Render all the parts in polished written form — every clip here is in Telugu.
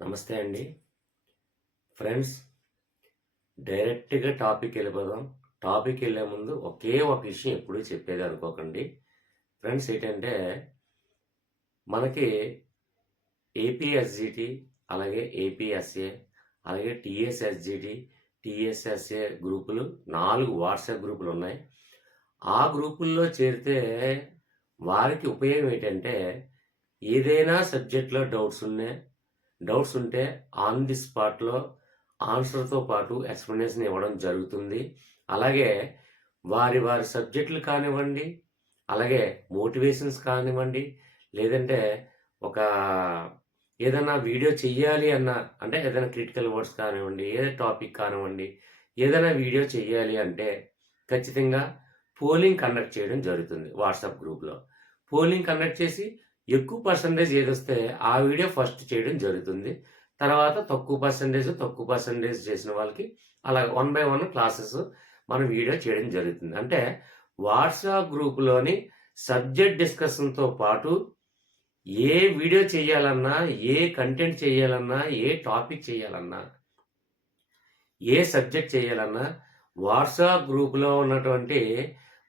నమస్తే అండి ఫ్రెండ్స్. డైరెక్ట్గా టాపిక్ వెళ్ళిపోదాం. టాపిక్ వెళ్ళే ముందు ఒకే ఒక విషయం ఎప్పుడూ చెప్పేది అనుకోకండి ఫ్రెండ్స్. ఏంటంటే మనకి ఏపీఎస్జిటి, అలాగే ఏపీఎస్ఏ, అలాగే టీఎస్ఎస్జిటి, టీఎస్ఎస్ఏ గ్రూపులు 4 వాట్సాప్ గ్రూపులు ఉన్నాయి. ఆ గ్రూపుల్లో చేరితే వారికి ఉపయోగం ఏంటంటే ఏదైనా సబ్జెక్ట్లో డౌట్స్ ఉంటే ఆన్ ది స్పాట్లో ఆన్సర్తో పాటు ఎక్స్ప్లెనేషన్ ఇవ్వడం జరుగుతుంది. అలాగే వారి సబ్జెక్టులు కానివ్వండి, అలాగే మోటివేషన్స్ కానివ్వండి, లేదంటే ఒక ఏదైనా వీడియో చెయ్యాలి అన్న, అంటే ఏదైనా క్రిటికల్ వర్డ్స్ కానివ్వండి, ఏదైనా టాపిక్ కానివ్వండి, ఏదైనా వీడియో చెయ్యాలి అంటే ఖచ్చితంగా పోలింగ్ కండక్ట్ చేయడం జరుగుతుంది వాట్సాప్ గ్రూప్లో. పోలింగ్ కండక్ట్ చేసి ఎక్కువ పర్సంటేజ్ ఏదొస్తే ఆ వీడియో ఫస్ట్ చేయడం జరుగుతుంది. తర్వాత తక్కువ పర్సంటేజ్ చేసిన వాళ్ళకి అలా 1 బై 1 క్లాసెస్ మనం వీడియో చేయడం జరుగుతుంది. అంటే వాట్సాప్ గ్రూపులోని సబ్జెక్ట్ డిస్కషన్తో పాటు ఏ వీడియో చేయాలన్నా, ఏ కంటెంట్ చేయాలన్నా, ఏ టాపిక్ చేయాలన్నా, ఏ సబ్జెక్ట్ చేయాలన్నా వాట్సాప్ గ్రూపులో ఉన్నటువంటి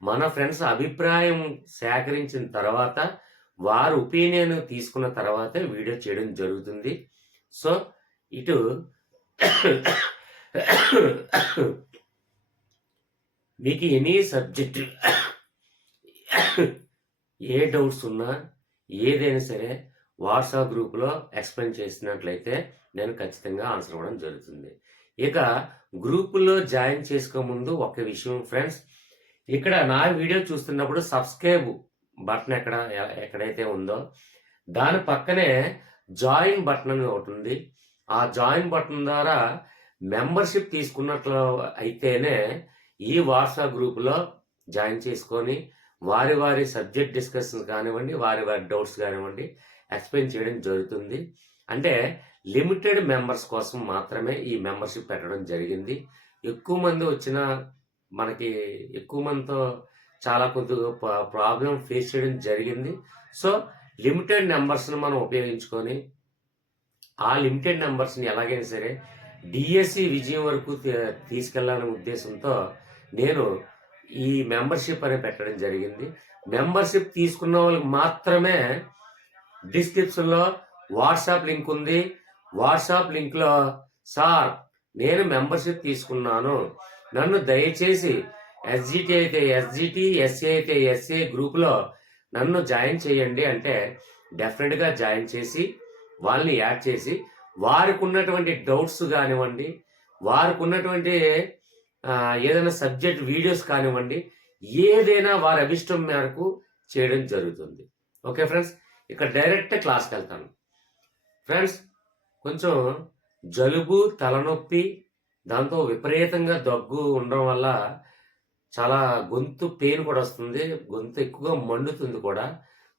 మన ఫ్రెండ్స్ అభిప్రాయం సేకరించిన తర్వాత, వారి ఒపీనియన్ తీసుకున్న తర్వాతే వీడియో చేయడం జరుగుతుంది. సో ఇటు మీకు ఎనీ సబ్జెక్ట్ ఏ డౌట్స్ ఉన్నా ఏదైనా సరే వాట్సాప్ గ్రూప్లో ఎక్స్ప్లెయిన్ చేసినట్లయితే నేను ఖచ్చితంగా ఆన్సర్ ఇవ్వడం జరుగుతుంది. ఇక గ్రూపుల్లో జాయిన్ చేసుకోముందు ఒక విషయం ఫ్రెండ్స్, ఇక్కడ నా వీడియో చూస్తున్నప్పుడు సబ్స్క్రైబ్ బటన్ ఎక్కడైతే ఉందో దాని పక్కనే జాయిన్ బటన్ అని ఒకటి ఉంది. ఆ జాయిన్ బటన్ ద్వారా మెంబర్షిప్ తీసుకున్నట్లు అయితేనే ఈ వాట్సాప్ గ్రూపులో జాయిన్ చేసుకొని వారి సబ్జెక్ట్ డిస్కషన్స్ కానివ్వండి, వారి డౌట్స్ కానివ్వండి ఎక్స్ప్లెయిన్ చేయడం జరుగుతుంది. అంటే లిమిటెడ్ మెంబర్స్ కోసం మాత్రమే ఈ మెంబర్షిప్ పెట్టడం జరిగింది. ఎక్కువ మంది వచ్చిన మనకి ఎక్కువ మందితో చాలా కొద్దిగా ప్రాబ్లం ఫేస్ చేయడం జరిగింది. సో లిమిటెడ్ నెంబర్స్ని మనం ఉపయోగించుకొని ఆ లిమిటెడ్ నెంబర్స్ని ఎలాగైనా సరే డిఎస్సి విజయం వరకు తీసుకెళ్లాలనే ఉద్దేశంతో నేను ఈ మెంబర్షిప్ అనేది పెట్టడం జరిగింది. మెంబర్షిప్ తీసుకున్న వాళ్ళకి మాత్రమే డిస్క్రిప్షన్లో వాట్సాప్ లింక్ ఉంది. వాట్సాప్ లింక్లో సార్ నేను మెంబర్షిప్ తీసుకున్నాను, నన్ను దయచేసి ఎస్జిటి అయితే ఎస్జిటి, ఎస్ఏ అయితే ఎస్ఏ గ్రూప్లో నన్ను జాయిన్ చేయండి అంటే డెఫినెట్గా జాయిన్ చేసి వాళ్ళని యాడ్ చేసి వారికి ఉన్నటువంటి డౌట్స్ కానివ్వండి, వారికి ఉన్నటువంటి ఏదైనా సబ్జెక్ట్ వీడియోస్ కానివ్వండి, ఏదైనా వారి అభిష్టం మేరకు చేయడం జరుగుతుంది. ఓకే ఫ్రెండ్స్, ఇక్కడ డైరెక్ట్ క్లాస్కి వెళ్తాను. ఫ్రెండ్స్, కొంచెం జలుబు, తలనొప్పి, దాంతో విపరీతంగా దగ్గు ఉండడం వల్ల చాలా గొంతు పెయిన్ కూడా వస్తుంది, గొంతు ఎక్కువగా మండుతుంది కూడా.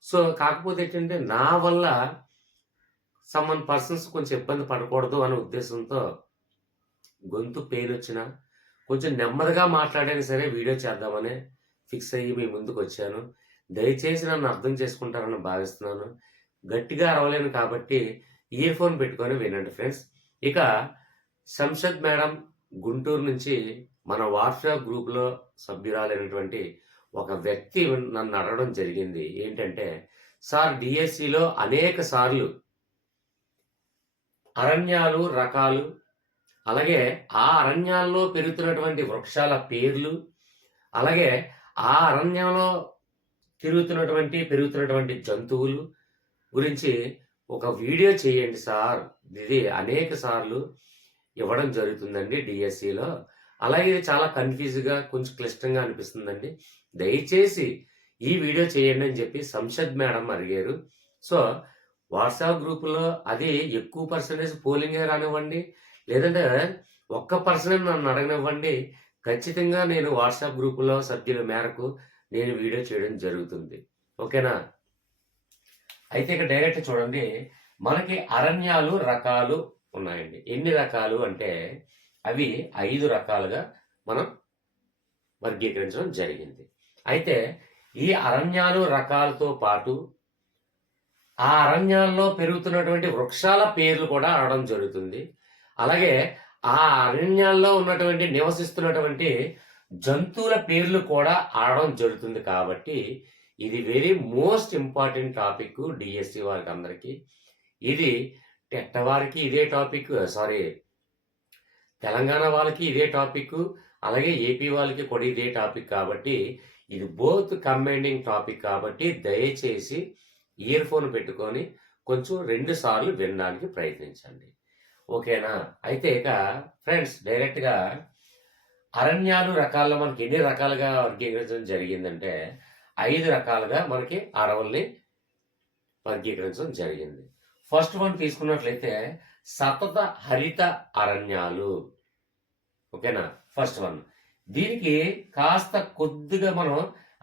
సో కాకపోతే ఏంటంటే నా వల్ల సమ్మన్ పర్సన్స్ కొంచెం ఇబ్బంది పడకూడదు అనే ఉద్దేశంతో గొంతు పెయిన్ వచ్చినా కొంచెం నెమ్మదిగా మాట్లాడైనా సరే వీడియో చేద్దామని ఫిక్స్ అయ్యి మీ ముందుకు వచ్చాను. దయచేసి నన్ను అర్థం చేసుకుంటారని భావిస్తున్నాను. గట్టిగా అరవలేను కాబట్టి ఇయర్ ఫోన్ పెట్టుకొని వినండి ఫ్రెండ్స్. ఇక శంషద్ మేడం గుంటూరు నుంచి మన వాట్సాప్ గ్రూప్లో సభ్యురాలైనటువంటి ఒక వ్యక్తి నన్ను అడగడం జరిగింది. ఏంటంటే, సార్ డిఎస్సిలో అనేక సార్లు అరణ్యాలు రకాలు, అలాగే ఆ అరణ్యాల్లో పెరుగుతున్నటువంటి వృక్షాల పేర్లు, అలాగే ఆ అరణ్యంలో పెరుగుతున్నటువంటి జంతువులు గురించి ఒక వీడియో చేయండి సార్, ఇది అనేక సార్లు ఇవ్వడం జరుగుతుందండి డిఎస్సిలో, అలాగే ఇది చాలా కన్ఫ్యూజ్గా కొంచెం క్లిష్టంగా అనిపిస్తుందండి, దయచేసి ఈ వీడియో చేయండి అని చెప్పి సంషద్ మేడం అడిగారు. సో వాట్సాప్ గ్రూపులో అది ఎక్కువ పర్సంటేజ్ పోలింగే రానివ్వండి, లేదంటే ఒక్క పర్సన్ నన్ను అడగనివ్వండి, ఖచ్చితంగా నేను వాట్సాప్ గ్రూపులో సభ్యుల మేరకు నేను వీడియో చేయడం జరుగుతుంది. ఓకేనా? అయితే ఇక్కడ డైరెక్ట్ చూడండి, మనకి అరణ్యాలు రకాలు ఉన్నాయండి. ఎన్ని రకాలు అంటే అవి 5 రకాలుగా మనం వర్గీకరించడం జరిగింది. అయితే ఈ అరణ్యాలు రకాలతో పాటు ఆ అరణ్యాల్లో పెరుగుతున్నటువంటి వృక్షాల పేర్లు కూడా అడగడం జరుగుతుంది. అలాగే ఆ అరణ్యాల్లో ఉన్నటువంటి నివసిస్తున్నటువంటి జంతువుల పేర్లు కూడా అడగడం జరుగుతుంది కాబట్టి ఇది very most important topic DSC వారికి అందరికీ. ఇది టెట్ వారికి ఇదే టాపిక్, సారీ తెలంగాణ వాళ్ళకి ఇదే టాపిక్, అలాగే ఏపీ వాళ్ళకి కూడా ఇదే టాపిక్ కాబట్టి ఇది బోత్ కంబైనింగ్ టాపిక్ కాబట్టి దయచేసి ఇయర్ ఫోన్ పెట్టుకొని కొంచెం 2 సార్లు వినడానికి ప్రయత్నించండి. ఓకేనా? అయితే ఇక ఫ్రెండ్స్ డైరెక్ట్గా అరణ్యాలు రకాల్లో మనకి ఎన్ని రకాలుగా వర్గీకరించడం జరిగిందంటే 5 రకాలుగా మనకి అడవుల్ని వర్గీకరించడం జరిగింది. ఫస్ట్ వన్ తీసుకున్నట్లయితే సతత హరిత అరణ్యాలు. ఓకేనా? First one. దీనికి కాస్త కొద్దిగా మనం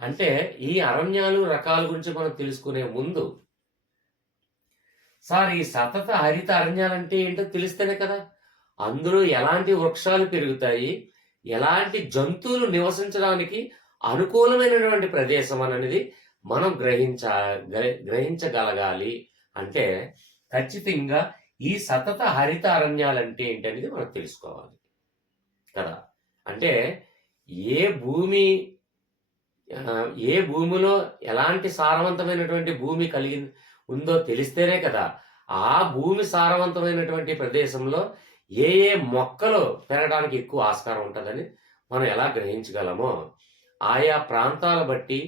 అంటే ఈ అరణ్యాలు రకాల గురించి మనం తెలుసుకునే ముందు సార్ ఈ సతత హరిత అరణ్యాలు అంటే ఏంటో తెలిస్తేనే కదా అందులో ఎలాంటి వృక్షాలు పెరుగుతాయి, ఎలాంటి జంతువులు నివసించడానికి అనుకూలమైనటువంటి ప్రదేశం అనేది మనం గ్రహించగలగాలి. అంటే ఖచ్చితంగా ఈ సతత హరిత అరణ్యాలు అంటే ఏంటనేది మనం తెలుసుకోవాలి కదా. అంటే ఏ భూమిలో ఎలాంటి సారవంతమైనటువంటి భూమి కలిగి ఉందో తెలిస్తేనే కదా ఆ భూమి సారవంతమైనటువంటి ప్రదేశంలో ఏ ఏ మొక్కలు పెరగడానికి ఎక్కువ ఆస్కారం ఉంటుందని మనం ఎలా గ్రహించగలమో ఆయా ప్రాంతాల బట్టి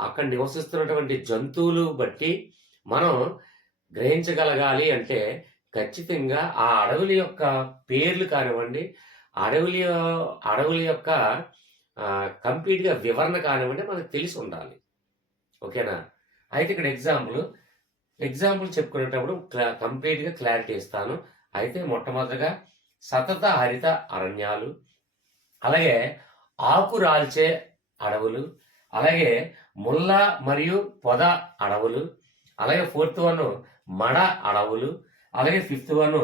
అక్కడ నివసిస్తున్నటువంటి జంతువులు బట్టి మనం గ్రహించగలగాలి. అంటే ఖచ్చితంగా ఆ అడవుల యొక్క పేర్లు కానివ్వండి, అడవుల యొక్క కంప్లీట్గా వివరణ కానివ్వండి మనకు తెలిసి ఉండాలి. ఓకేనా? అయితే ఇక్కడ ఎగ్జాంపుల్ చెప్పుకునేటప్పుడు కంప్లీట్గా క్లారిటీ ఇస్తాను. అయితే మొట్టమొదటిగా సతత హరిత అరణ్యాలు, అలాగే ఆకురాల్చే అడవులు, అలాగే ముళ్ళ మరియు పొద అడవులు, అలాగే 4th వన్ మడ అడవులు, అలాగే 5th వన్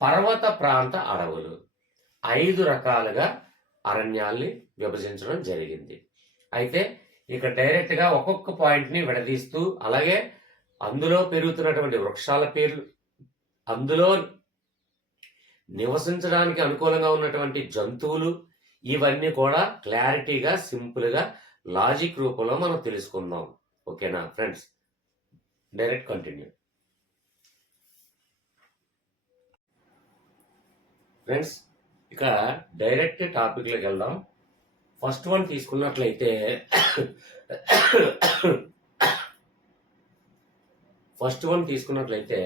పర్వత ప్రాంత అడవులు. 5 రకాలుగా అరణ్యాల్ని విభజించడం జరిగింది. అయితే ఇక డైరెక్ట్గా ఒక్కొక్క పాయింట్ని విడదీస్తూ అలాగే అందులో పెరుగుతున్నటువంటి వృక్షాల పేర్లు, అందులో నివసించడానికి అనుకూలంగా ఉన్నటువంటి జంతువులు, ఇవన్నీ కూడా క్లారిటీగా సింపుల్గా లాజిక్ రూపంలో మనం తెలుసుకుందాం. ఓకేనా ఫ్రెండ్స్? Direct continue. ఫ్రెండ్స్ ఇక డైరెక్ట్ టాపిక్లోకి వెళ్దాం. ఫస్ట్ వన్ తీసుకున్నట్లయితే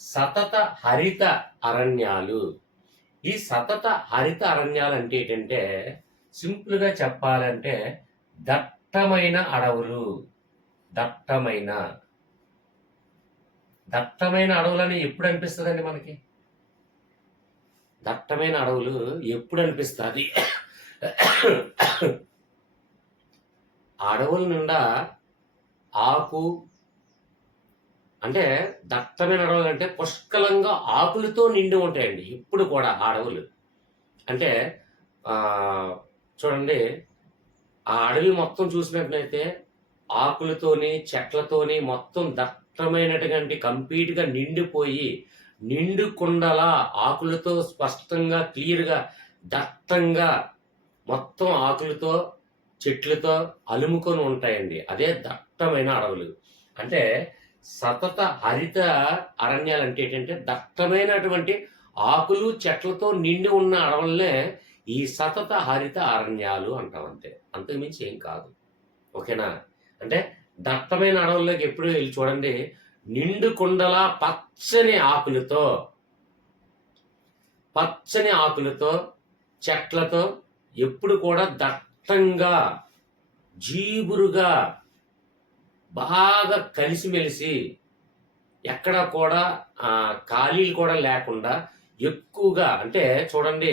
సతత హరిత అరణ్యాలు. ఈ సతత హరిత అరణ్యాలు అంటే ఏంటంటే సింపుల్గా చెప్పాలంటే దట్టమైన అడవులు. దట్టమైన అడవులని ఎప్పుడు అనిపిస్తుందండి మనకి? దట్టమైన అడవులు ఎప్పుడు అనిపిస్తుంది? అడవుల నిండా ఆకు అంటే దట్టమైన అడవులు అంటే పుష్కలంగా ఆకులతో నిండి ఉంటాయండి ఇప్పుడు కూడా ఆ అడవులు. అంటే చూడండి ఆ అడవి మొత్తం చూసినట్లయితే ఆకులతోని చెట్లతోని మొత్తం దట్టమైనటువంటి కంప్లీట్గా నిండిపోయి నిండు కుండలా ఆకులతో స్పష్టంగా క్లియర్గా దట్టంగా మొత్తం ఆకులతో చెట్లతో అలుముకొని ఉంటాయండి. అదే దట్టమైన అడవులు. అంటే సతత హరిత అరణ్యాలు అంటే ఏంటంటే దట్టమైనటువంటి ఆకులు చెట్లతో నిండి ఉన్న అడవులనే ఈ సతత హరిత అరణ్యాలు అంటాం. అంతే, అంతకుమించి ఏం కాదు. ఓకేనా? అంటే దట్టమైన అడవుల్లోకి ఎప్పుడు వెళ్ళి చూడండి, నిండు కుండల పచ్చని ఆకులతో చెట్లతో ఎప్పుడు కూడా దట్టంగా జీబురుగా బాగా కలిసిమెలిసి ఎక్కడ కూడా ఖాళీలు కూడా లేకుండా ఎక్కువగా అంటే చూడండి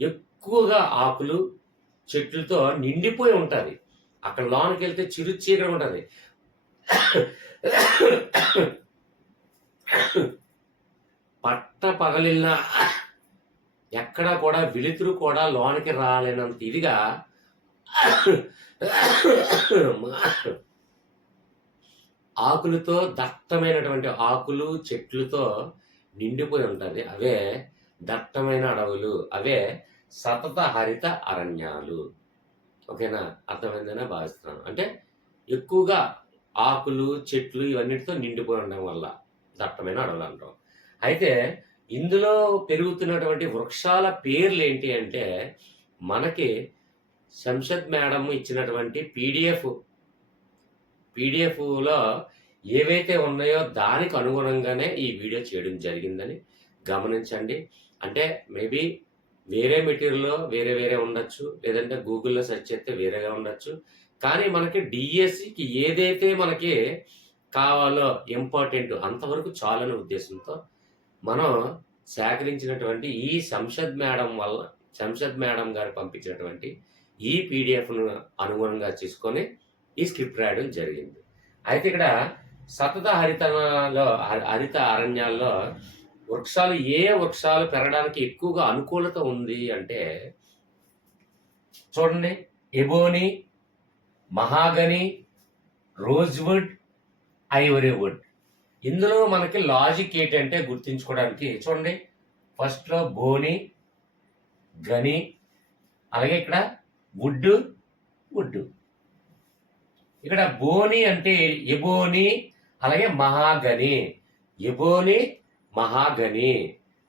ఎక్కువగా ఆకులు చెట్లతో నిండిపోయి ఉంటుంది. అక్కడ లోనికి వెళ్తే చిరుచీకగా ఉంటుంది. పట్ట పగలిన ఎక్కడ కూడా వెలుతురు కూడా లోనికి రాలేనంత ఇదిగా ఆకులతో దట్టమైనటువంటి ఆకులు, చెట్లతో నిండిపోయి ఉంటది. అవే దట్టమైన అడవులు. అవే సతత హరిత అరణ్యాలు. ఓకేనా? అర్థమైందనే భావిస్తున్నాను. అంటే ఎక్కువగా ఆకులు, చెట్లు ఇవన్నిటితో నిండిపోయి ఉండడం వల్ల దట్టమైన అడవులు అంటాం. అయితే ఇందులో పెరుగుతున్నటువంటి వృక్షాల పేర్లేంటి అంటే, మనకి శంషద్ మేడం ఇచ్చినటువంటి పీడిఎఫ్‌లో ఏవైతే ఉన్నాయో దానికి అనుగుణంగానే ఈ వీడియో చేయడం జరిగిందని గమనించండి. అంటే మేబీ వేరే మెటీరియల్‌లో వేరే వేరే ఉండొచ్చు. లేదంటే గూగుల్‌లో సెర్చ్ చేస్తే వేరేగా ఉండొచ్చు. కానీ మనకి డీఎస్సీకి ఏదైతే మనకి కావాలో ఇంపార్టెంట్ అంతవరకు చాలనే ఉద్దేశంతో మనం సేకరించినటువంటి ఈ శంషద్ మేడం గారు పంపించినటువంటి ఈ పీడిఎఫ్‌ను అనుగుణంగా చేసుకొని ఈ స్క్రిప్ట్ రాయడం జరిగింది. అయితే ఇక్కడ సతత హరిత అరణ్యాల్లో ఏ వృక్షాలు పెరగడానికి ఎక్కువగా అనుకూలత ఉంది అంటే చూడండి, ఎబోనీ, మహాగని, రోజ్‌వుడ్, ఐవరీ వుడ్. ఇందులో మనకి లాజిక్ ఏంటంటే గుర్తుంచుకోవడానికి చూడండి, ఫస్ట్‌లో బోని, గని, అలాగే ఇక్కడ వుడ్. ఇక్కడ బోని అంటే ఎబోని, అలాగే మహాగని. ఎబోని, మహాగని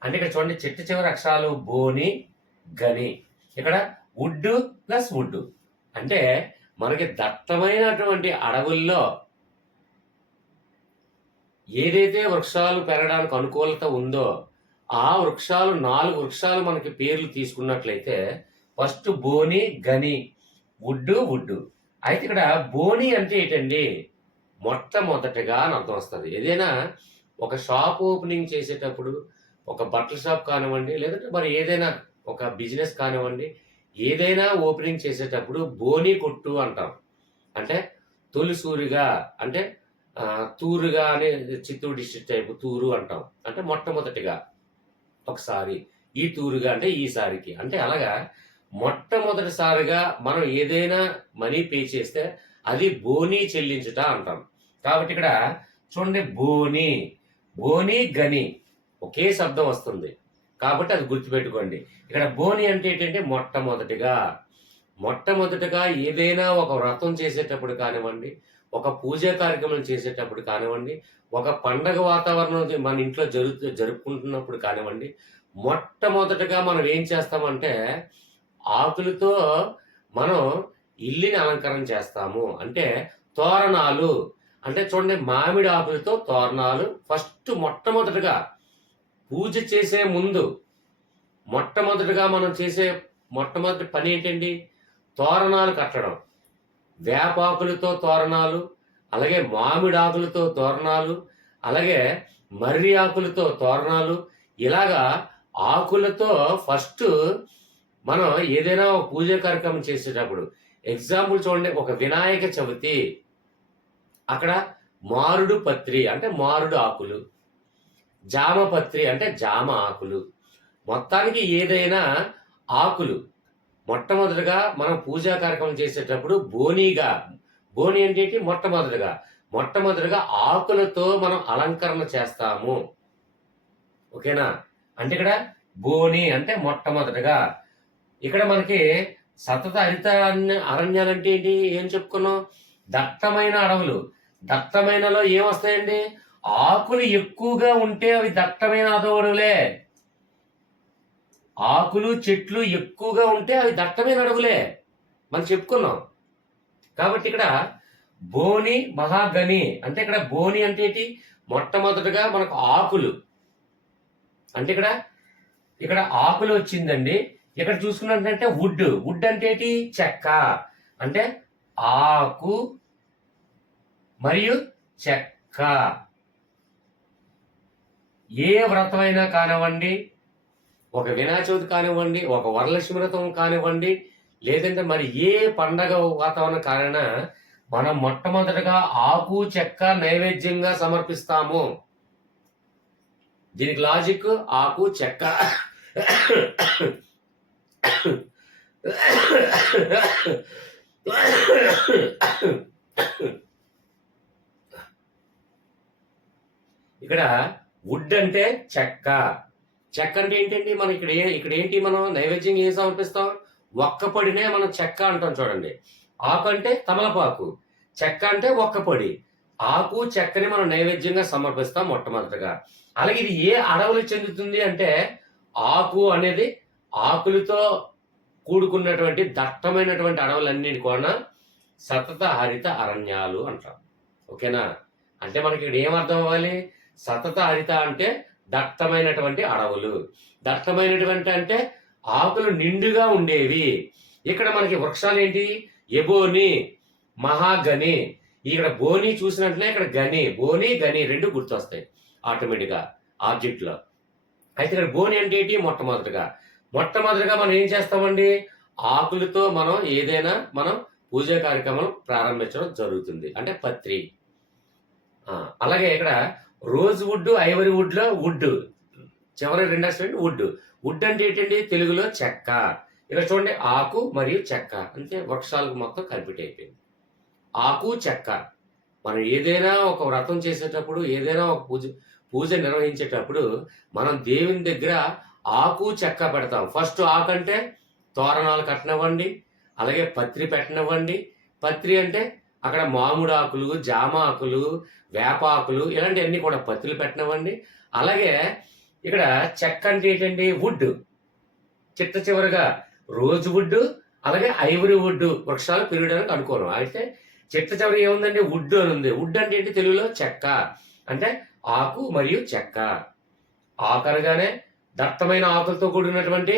అంటే ఇక్కడ చూడండి, చిట్ట చివరి అక్షరాలు బోని, గని. ఇక్కడ వుడ్ అంటే మనకి దట్టమైనటువంటి అడవుల్లో ఏదైతే వృక్షాలు పెరగడానికి అనుకూలత ఉందో ఆ వృక్షాలు 4 వృక్షాలు మనకి పేర్లు తీసుకున్నట్లయితే ఫస్ట్ బోని, గని, వుడ్. అయితే ఇక్కడ బోని అంటే ఏంటండి, మొట్టమొదటిగా అని అర్థం వస్తుంది. ఏదైనా ఒక షాప్ ఓపెనింగ్ చేసేటప్పుడు, ఒక బట్టల షాప్ కానివ్వండి, లేదంటే మరి ఏదైనా ఒక బిజినెస్ కానివ్వండి, ఏదైనా ఓపెనింగ్ చేసేటప్పుడు బోని కొట్టు అంటాం. అంటే తొలిసూరిగా, అంటే తూరుగా అనే చిత్తూరు డిస్ట్రిక్ట్ టైపు తూరు అంటాం. అంటే మొట్టమొదటిగా ఒకసారి, ఈ తూరుగా అంటే ఈసారికి. అంటే అలాగా మొట్టమొదటిసారిగా మనం ఏదైనా మనీ పే చేస్తే అది బోని చెల్లించుట అంటాం. కాబట్టి ఇక్కడ చూడండి, బోని, గని ఒకే శబ్దం వస్తుంది. కాబట్టి అది గుర్తుపెట్టుకోండి. ఇక్కడ బోని అంటే ఏంటంటే మొట్టమొదటిగా ఏదైనా ఒక వ్రతం చేసేటప్పుడు కానివ్వండి, ఒక పూజా కార్యక్రమం చేసేటప్పుడు కానివ్వండి, ఒక పండగ వాతావరణం మన ఇంట్లో జరుపుకుంటున్నప్పుడు కానివ్వండి, మొట్టమొదటిగా మనం ఏం చేస్తామంటే ఆకులతో మనం ఇల్లుని అలంకరణ చేస్తాము. అంటే తోరణాలు. అంటే చూడండి, మామిడి ఆకులతో తోరణాలు ఫస్ట్ మొట్టమొదటిగా పూజ చేసే ముందు మొట్టమొదటిగా మనం చేసే మొట్టమొదటి పని ఏంటండి, తోరణాలు కట్టడం. వేపాకులతో తోరణాలు, అలాగే మామిడి ఆకులతో తోరణాలు, అలాగే మర్రి ఆకులతో తోరణాలు. ఇలాగా ఆకులతో ఫస్ట్ మనం ఏదైనా పూజా కార్యక్రమం చేసేటప్పుడు, ఎగ్జాంపుల్ చూడండి, ఒక వినాయక చవితి, అక్కడ మారుడు పత్రి అంటే మారుడు ఆకులు, జామపత్రి అంటే జామ ఆకులు, మొత్తానికి ఏదైనా ఆకులు మొట్టమొదటిగా మనం పూజా కార్యక్రమం చేసేటప్పుడు బోని అంటే మొట్టమొదటిగా ఆకులతో మనం అలంకరణ చేస్తాము. ఓకేనా? అంటే ఇక్కడ బోని అంటే మొట్టమొదటిగా. ఇక్కడ మనకి సతత హరిత అరణ్యాలు అంటే ఏంటి, ఏం చెప్పుకున్నాం, దట్టమైన అడవులు. దట్టమైనలో ఏమొస్తాయండి, ఆకులు ఎక్కువగా ఉంటే అవి దట్టమైన అడవులే. ఆకులు, చెట్లు ఎక్కువగా ఉంటే అవి దట్టమైన అడవులే మనం చెప్పుకున్నాం. కాబట్టి ఇక్కడ బోని, మహాగని అంటే ఇక్కడ బోని అంటే ఏంటి, మొట్టమొదటిగా మనకు ఆకులు. అంటే ఇక్కడ ఆకులు వచ్చిందండి. ఇక్కడ చూసుకున్నట్లంటే వుడ్ అంటే ఏంటి, చెక్క. అంటే ఆకు మరియు చెక్క. ఏ వ్రతమైనా కానివ్వండి, ఒక వినాయక చవితి కానివ్వండి, ఒక వరలక్ష్మి వ్రతం కానివ్వండి, లేదంటే మరి ఏ పండగ వాతావరణం కానైనా మనం మొట్టమొదటిగా ఆకు, చెక్క నైవేద్యంగా సమర్పిస్తాము. దీనికి లాజిక్ ఆకు, చెక్క. ఇక్కడ వుడ్ అంటే చెక్క. చెక్క అంటే ఏంటండి? మనం ఇక్కడ ఏంటి, మనం నైవేద్యం ఏం సమర్పిస్తాం? ఒక్కపొడినే మనం చెక్క అంటాం చూడండి. ఆకు అంటే తమలపాకు, చెక్క అంటే ఒక్కపొడి. ఆకు చెక్కని మనం నైవేద్యంగా సమర్పిస్తాం మొట్టమొదటిగా. అలాగే ఇది ఏ అడవులకు చెందుతుంది అంటే, ఆకు అనేది ఆకులతో కూడుకున్నటువంటి దట్టమైనటువంటి అడవులన్నిటి కూడా సతత హరిత అరణ్యాలు అంటాం. ఓకేనా? అంటే మనకి ఇక్కడ ఏమర్థం అవ్వాలి? సతత హరిత అంటే దట్టమైనటువంటి అడవులు. దట్టమైనటువంటి అంటే ఆకులు నిండుగా ఉండేవి. ఇక్కడ మనకి వృక్షాలు ఏంటి? ఎబోని, మహాగని. ఇక్కడ బోని చూసినట్లే ఇక్కడ గని, బోని గని రెండు గుర్తొస్తాయి ఆటోమేటిక్గా ఆబ్జెక్ట్ లో. అయితే ఇక్కడ బోని అంటే ఏంటి? మొట్టమొదటిగా మనం ఏం చేస్తామండి? ఆకులతో మనం ఏదైనా పూజా కార్యక్రమం ప్రారంభించడం జరుగుతుంది, అంటే పత్రి. అలాగే ఇక్కడ రోజ్ వుడ్, ఐవరీ వుడ్ లో వుడ్ చివరి రెండు అక్షరాలు వుడ్. వుడ్ అంటే ఏంటండి? తెలుగులో చెక్క. ఇక్కడ చూడండి, ఆకు మరియు చెక్క, అంటే వృక్షాలకు మొత్తం కంప్లీట్ అయిపోయింది. ఆకు చెక్క. మనం ఏదైనా ఒక వ్రతం చేసేటప్పుడు, ఏదైనా ఒక పూజ నిర్వహించేటప్పుడు మనం దేవుని దగ్గర ఆకు చెక్క పెడతాం. ఫస్ట్ ఆకు అంటే తోరణాలు కట్టనివ్వండి, అలాగే పత్రి పెట్టనివ్వండి. పత్రి అంటే అక్కడ మామిడి ఆకులు, జామ ఆకులు, వేప ఆకులు ఇలాంటివన్నీ కూడా పత్రులు పెట్టనివ్వండి. అలాగే ఇక్కడ చెక్క అంటే ఏంటండి? వుడ్. చివరగా రోజ్ వుడ్, అలాగే ఐవరీ వుడ్ వృక్షాలు పెరగడానికి అనుకోను. అయితే చివరి ఏముందండి? వుడ్ అని ఉంది. వుడ్ అంటే ఏంటి? తెలుగులో చెక్క, అంటే ఆకు మరియు చెక్క. ఆకు అనగానే దట్టమైన ఆకులతో కూడినటువంటి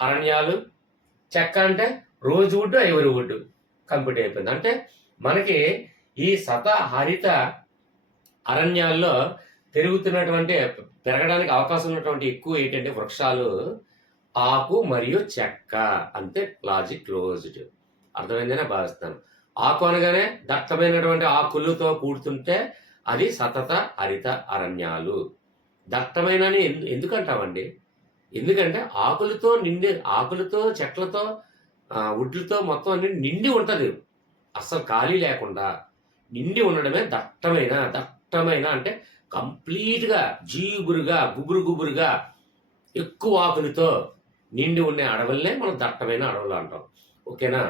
అరణ్యాలు. చెక్క అంటే rose wood, ivory wood complete అయిపోయింది. అంటే మనకి ఈ హరిత అరణ్యాల్లో పెరగడానికి అవకాశం ఉన్నటువంటి ఎక్కువ ఏంటంటే వృక్షాలు ఆకు మరియు చెక్క. అంతే, లాజిక్ క్లోజ్డ్. అర్థమైందనే భావిస్తాను. ఆకు అనగానే దట్టమైనటువంటి ఆకులతో కూడుతుంటే అది సతత హరిత అరణ్యాలు. దట్టమైన ఎందుకంటామండి? ఎందుకంటే ఆకులతో చెట్లతో వుడ్లతో మొత్తం అన్ని నిండి ఉంటది. అస్సలు ఖాళీ లేకుండా నిండి ఉండడమే దట్టమైన అంటే కంప్లీట్ గా జీబురుగా గుబురుగా ఎక్కువ ఆకులతో నిండి ఉండే అడవులనే మనం దట్టమైన అడవులు అంటాం. ఓకేనా?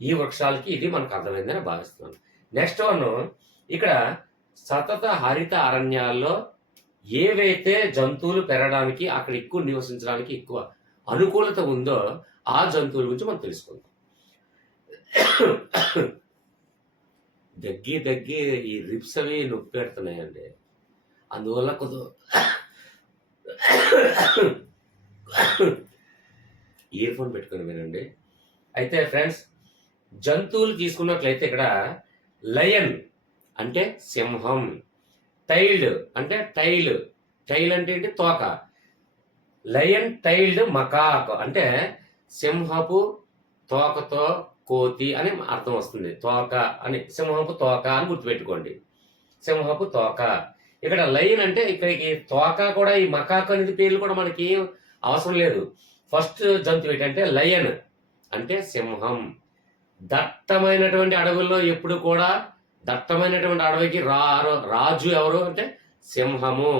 ఈ వృక్షాలకి ఇది మనకు అర్థమైందని భావిస్తున్నాను. నెక్స్ట్ వన్, ఇక్కడ సతత హరిత అరణ్యాల్లో ఏవైతే జంతువులు పెరగడానికి, అక్కడ ఎక్కువ నివసించడానికి ఎక్కువ అనుకూలత ఉందో ఆ జంతువుల గురించి మనం తెలుసుకుందాం. దగ్గి ఈ రిప్స్ అవి నొప్పి పెడుతున్నాయండి. అందువల్ల ఇయర్ ఫోన్ పెట్టుకుని వినండి. అయితే ఫ్రెండ్స్, జంతువులు తీసుకున్నట్లయితే ఇక్కడ లయన్ అంటే సింహం, టైల్డ్ అంటే టైల్ అంటే ఏంటి? తోక. లయన్ టైల్డ్ మకాక్ అంటే సింహపు తోకతో కోతి అని అర్థం వస్తుంది. తోక అని, సింహపు తోక అని గుర్తుపెట్టుకోండి. సింహపు తోక. ఇక్కడ లయన్ అంటే ఇక్కడికి తోక కూడా, ఈ మకాక్ అనేది పేర్లు కూడా మనకి అవసరం లేదు. ఫస్ట్ జంతువు ఏంటంటే లయన్ అంటే సింహం. దట్టమైనటువంటి అడవుల్లో ఎప్పుడు కూడా దట్టమైనటువంటి అడవికి రాజు ఎవరు అంటే సింహము.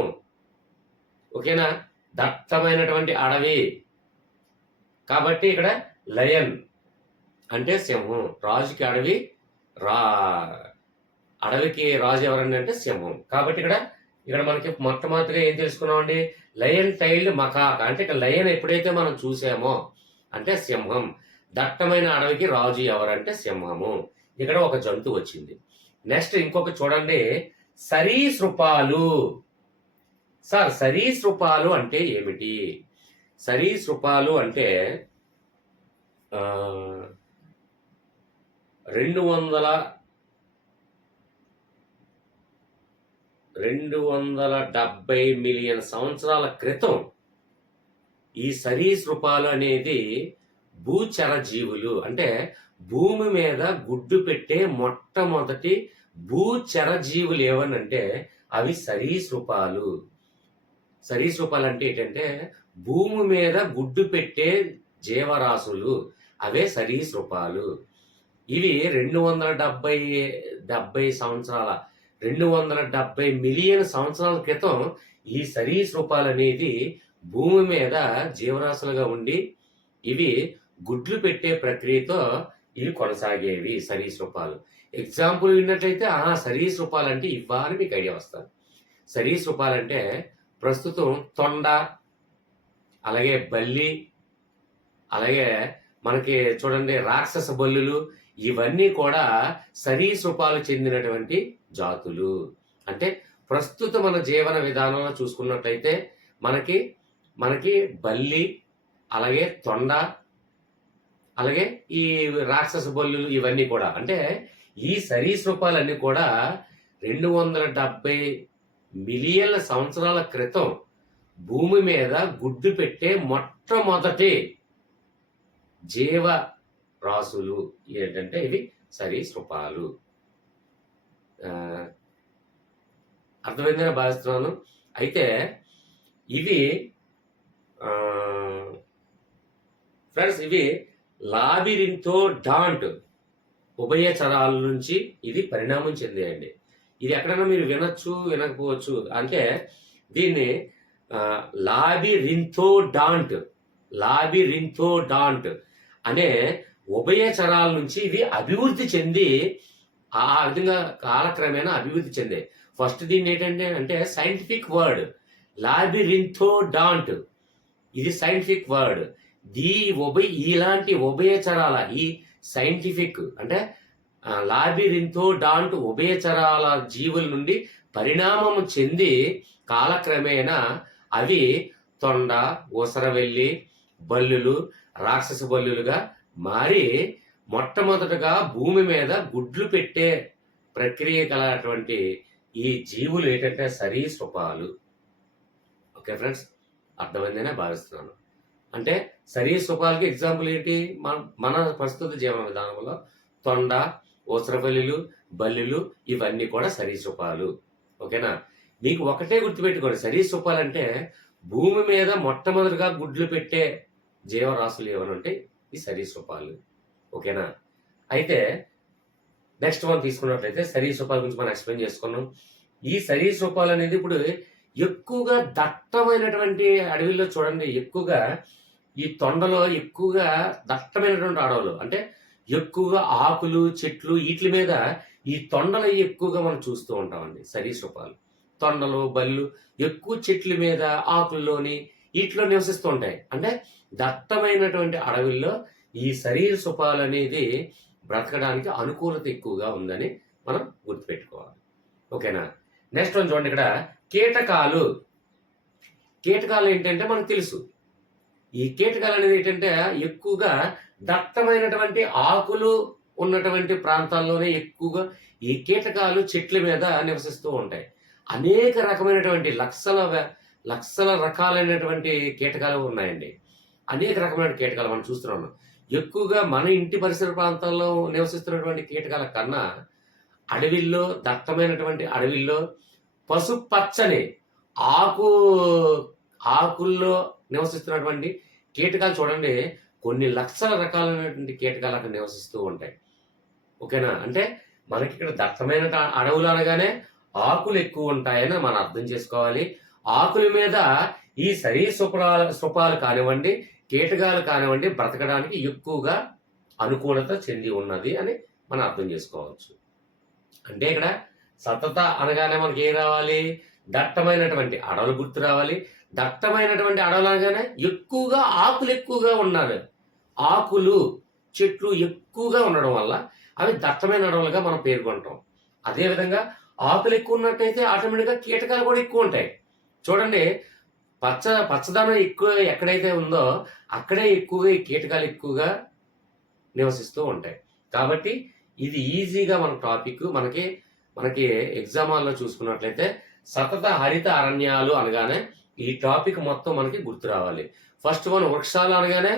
ఓకేనా? దట్టమైనటువంటి అడవి కాబట్టి ఇక్కడ లయన్ అంటే సింహం. రాజుకి అడవికి రాజు ఎవరండి అంటే సింహం. కాబట్టి ఇక్కడ మనకి మొట్టమొదటిగా ఏం తెలుసుకున్నామండి? లయన్ టైల్డ్ మకాక్ అంటే ఇక్కడ లయన్ ఎప్పుడైతే మనం చూసామో అంటే సింహం. దట్టమైన అడవికి రాజు ఎవరంటే సింహము. ఇక్కడ ఒక జంతువు వచ్చింది. నెక్స్ట్ ఇంకొక చూడండి, సరీసృపాలు. సార్, సరీసృపాలు అంటే ఏమిటి? సరీసృపాలు అంటే 270 మిలియన్ సంవత్సరాల క్రితం ఈ సరీసృపాలు అనేది భూచర జీవులు, అంటే భూమి మీద గుడ్డు పెట్టే మొట్టమొదటి భూచర జీవులు ఏవనంటే అవి సరీసృపాలు. సరీసృపాలు అంటే ఏంటంటే భూమి మీద గుడ్డు పెట్టే జీవరాశులు, అవే సరీసృపాలు. ఇవి 270 సంవత్సరాల 270 మిలియన్ సంవత్సరాల క్రితం ఈ సరీసృపాలు అనేది భూమి మీద జీవరాశులుగా ఉండి ఇవి గుడ్లు పెట్టే ప్రక్రియతో ఇవి కొనసాగేవి సరీసృపాలు. ఎగ్జాంపుల్ విన్నట్లయితే సరీసృపాలు అంటే ఇవ్వా అని మీకు ఐడియా వస్తుంది. సరీసృపాలు అంటే ప్రస్తుతం తొండ, అలాగే బల్లి, అలాగే మనకి చూడండి రాక్షస బల్లులు, ఇవన్నీ కూడా సరీసృపాలు చెందినటువంటి జాతులు. అంటే ప్రస్తుత మన జీవన విధానంలో చూసుకున్నట్లయితే మనకి మనకి బల్లి, అలాగే తొండ, అలాగే ఈ రాక్షస బల్లులు ఇవన్నీ కూడా, అంటే ఈ సరీసృపాలన్నీ కూడా 270 మిలియన్ల సంవత్సరాల క్రితం భూమి మీద గుడ్డు పెట్టే మొట్టమొదటి జీవ రాసులు ఏంటంటే ఇవి సరీసృపాలు. అర్థమైందని భావిస్తున్నాను. అయితే ఇవి ఫ్రెండ్స్ ఇవి లాబిరింథోడాంట్ ఉభయచరాల నుంచి ఇది పరిణామం చెందాయండి. ఇది ఎక్కడైనా మీరు వినొచ్చు, వినకపోవచ్చు. అంటే దీన్ని లాబిరింథోడాంట్ అనే ఉభయచరాల నుంచి ఇవి అభివృద్ధి చెంది ఆ విధంగా కాలక్రమేణా అభివృద్ధి చెందాయి. ఫస్ట్ దీన్ని ఏంటంటే అంటే సైంటిఫిక్ వర్డ్ లాబిరింథోడాంట్, ఇది సైంటిఫిక్ వర్డ్. ఇలాంటి ఉభయచరాల ఈ సైంటిఫిక్ అంటే లాబిరింథోడాంట్ ఉభయచరాల జీవుల నుండి పరిణామం చెంది కాలక్రమేణా అవి తొండ, ఊసరవెల్లి బల్లులు, రాక్షస బల్లులుగా మారి మొట్టమొదటగా భూమి మీద గుడ్లు పెట్టే ప్రక్రియ కలటువంటి ఈ జీవులు ఏంటంటే సరీసృపాలు. ఓకే ఫ్రెండ్స్, అర్థమైందనే భావిస్తున్నాను. అంటే సరీసృపాలకి ఎగ్జాంపుల్ ఏంటి? మన ప్రస్తుత జీవన విధానంలో తొండ, ఊసరవెల్లులు, బల్లులు ఇవన్నీ కూడా సరీసృపాలు. ఓకేనా? మీకు ఒకటే గుర్తుపెట్టుకోండి, సరీసృపాలు అంటే భూమి మీద మొట్టమొదటిగా గుడ్లు పెట్టే జీవరాశులు ఏమనంటే ఈ సరీసృపాలు. ఓకేనా? అయితే నెక్స్ట్ వన్ తీసుకున్నట్లయితే సరీసృపాల గురించి మనం ఎక్స్ప్లెయిన్ చేసుకున్నాం. ఈ సరీసృపాలు అనేది ఇప్పుడు ఎక్కువగా దట్టమైనటువంటి అడవిలో చూడండి, ఎక్కువగా ఈ తొండలో ఎక్కువగా దట్టమైనటువంటి అడవులు, అంటే ఎక్కువగా ఆకులు, చెట్లు వీటి మీద ఈ తొండలు ఎక్కువగా మనం చూస్తూ ఉంటామండి. సరీసృపాలు, తొండలు, బల్లు ఎక్కువ చెట్ల మీద, ఆకుల్లోని వీటిలో నివసిస్తూ ఉంటాయి. అంటే దట్టమైనటువంటి అడవుల్లో ఈ సరీసృపాలు అనేది బ్రతకడానికి అనుకూలత ఎక్కువగా ఉందని మనం గుర్తుపెట్టుకోవాలి. ఓకేనా? నెక్స్ట్ వన్ చూడండి, ఇక్కడ కీటకాలు. కీటకాలు ఏంటంటే మనకు తెలుసు, ఈ కీటకాలు అనేది ఏంటంటే ఎక్కువగా దట్టమైనటువంటి ఆకులు ఉన్నటువంటి ప్రాంతాల్లోనే ఎక్కువగా ఈ కీటకాలు చెట్ల మీద నివసిస్తూ ఉంటాయి. అనేక రకమైనటువంటి లక్షల రకాలైనటువంటి కీటకాలు ఉన్నాయండి. అనేక రకమైన కీటకాలు మనం చూస్తున్నాం. ఎక్కువగా మన ఇంటి పరిసర ప్రాంతాల్లో నివసిస్తున్నటువంటి కీటకాల కన్నా అడవిల్లో, దట్టమైనటువంటి అడవిల్లో పసుపచ్చని ఆకుల్లో నివసిస్తున్నటువంటి కీటకాలు చూడండి, కొన్ని లక్షల రకాలైనటువంటి కీటకాలు అక్కడ నివసిస్తూ ఉంటాయి. ఓకేనా? అంటే మనకి ఇక్కడ దట్టమైన అడవులు అనగానే ఆకులు ఎక్కువ ఉంటాయని మనం అర్థం చేసుకోవాలి. ఆకుల మీద ఈ సరీసృపాలు కానివ్వండి, కీటకాలు కానివ్వండి బ్రతకడానికి ఎక్కువగా అనుకూలత చెంది ఉన్నది అని మనం అర్థం చేసుకోవచ్చు. అంటే ఇక్కడ సతత అనగానే మనకి ఏం రావాలి? దట్టమైనటువంటి అడవులు గుర్తు రావాలి. దట్టమైనటువంటి అడవులు అనగానే ఎక్కువగా ఆకులు ఎక్కువగా ఉన్నారు. ఆకులు, చెట్లు ఎక్కువగా ఉండడం వల్ల అవి దట్టమైన అడవులుగా మనం పేర్కొంటాం. అదేవిధంగా ఆకులు ఎక్కువ ఉన్నట్టయితే ఆటోమేటిక్గా కీటకాలు కూడా ఎక్కువ ఉంటాయి. చూడండి, పచ్చదనం ఎక్కువ ఎక్కడైతే ఉందో అక్కడే ఎక్కువగా ఈ కీటకాలు ఎక్కువగా నివసిస్తూ ఉంటాయి. కాబట్టి ఇది ఈజీగా మన టాపిక్ మనకి ఎగ్జామ్ హాల్లో చూసుకున్నట్లయితే సతత హరిత అరణ్యాలు అనగానే ఈ టాపిక్ మొత్తం మనకి గుర్తు రావాలి. ఫస్ట్ వన్ వృక్షాలు అనగానే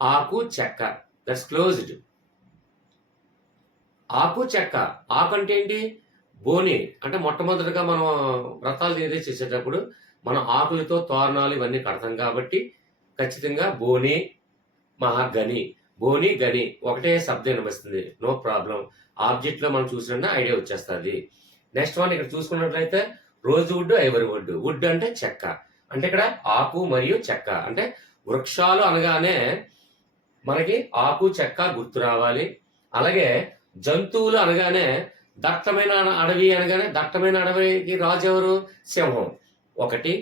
ఆకు, చెక్క, దట్స్ క్లోజ్డ్. ఆకు, చెక్క. ఆకు అంటే ఏంటి? బోని. అంటే మొట్టమొదటిగా మనం వ్రతాలు ఏదైతే చేసేటప్పుడు మనం ఆకులతో తోరణాలు ఇవన్నీ కడతాం కాబట్టి ఖచ్చితంగా బోని, మహాగని. బోని, గని ఒకటే శబ్దం వినిపిస్తుంది, నో ప్రాబ్లం. ఆబ్జెక్ట్లో మనం చూసినట్టు ఐడియా వచ్చేస్తుంది. నెక్స్ట్ వన్ ఇక్కడ చూసుకున్నట్లయితే rose wood, ivory wood. Wood అంటే చెక్క, అంటే ఇక్కడ ఆకు మరియు చెక్క. అంటే వృక్షాలు అనగానే మనకి ఆకు చెక్క గుర్తు రావాలి. అలాగే జంతువులు అనగానే దట్టమైన అడవి అనగానే దట్టమైన అడవికి రాజు ఎవరు? సింహం ఒకటి.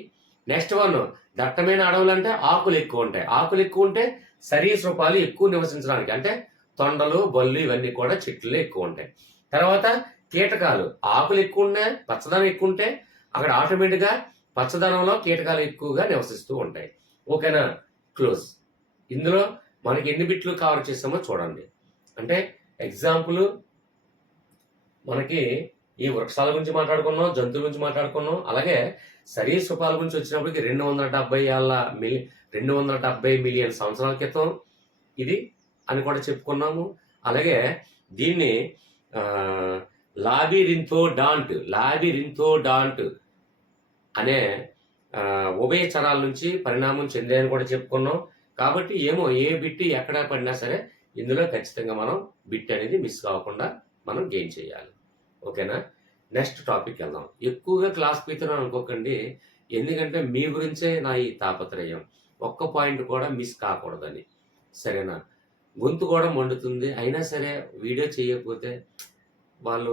నెక్స్ట్ వన్ దట్టమైన అడవులు అంటే ఆకులు ఎక్కువ ఉంటాయి. ఆకులు ఎక్కువ ఉంటే సరీసృపాలు ఎక్కువ నివసించడానికి, అంటే తొండలు, బల్లు ఇవన్నీ కూడా చెట్లు ఎక్కువ ఉంటాయి. తర్వాత కీటకాలు, ఆకులు ఎక్కువ ఉన్నాయి, పచ్చదనం ఎక్కువ ఉంటే అక్కడ ఆటోమేటిక్గా పచ్చదనంలో కీటకాలు ఎక్కువగా నివసిస్తూ ఉంటాయి. ఓకేనా? క్లోజ్. ఇందులో మనకి ఎన్ని బిట్లు కవర్ చేసామో చూడండి. అంటే ఎగ్జాంపుల్ మనకి ఈ వృక్షాల గురించి మాట్లాడుకున్నాం, జంతువుల గురించి మాట్లాడుకున్నాం. అలాగే సరీసృపాల గురించి వచ్చినప్పటికి 270 మిలియన్ సంవత్సరాల క్రితం ఇది అని కూడా చెప్పుకున్నాము. అలాగే దీన్ని లాబిరింథోడాంట్ అనే ఉభయచరాల నుంచి పరిణామం చెందాయని కూడా చెప్పుకున్నాం. కాబట్టి ఏమో ఏ బిట్ ఎక్కడ పడినా సరే ఇందులో ఖచ్చితంగా మనం బిట్ అనేది మిస్ కాకుండా మనం గెయిన్ చేయాలి. ఓకేనా? నెక్స్ట్ టాపిక్ వెళ్దాం. ఎక్కువగా క్లాస్ పీతున్నాను అనుకోకండి, ఎందుకంటే మీ గురించే నా ఈ తాపత్రయం. ఒక్క పాయింట్ కూడా మిస్ కాకూడదని. సరేనా? గొంతు కూడా మండుతుంది, అయినా సరే వీడియో చేయకపోతే వాళ్ళు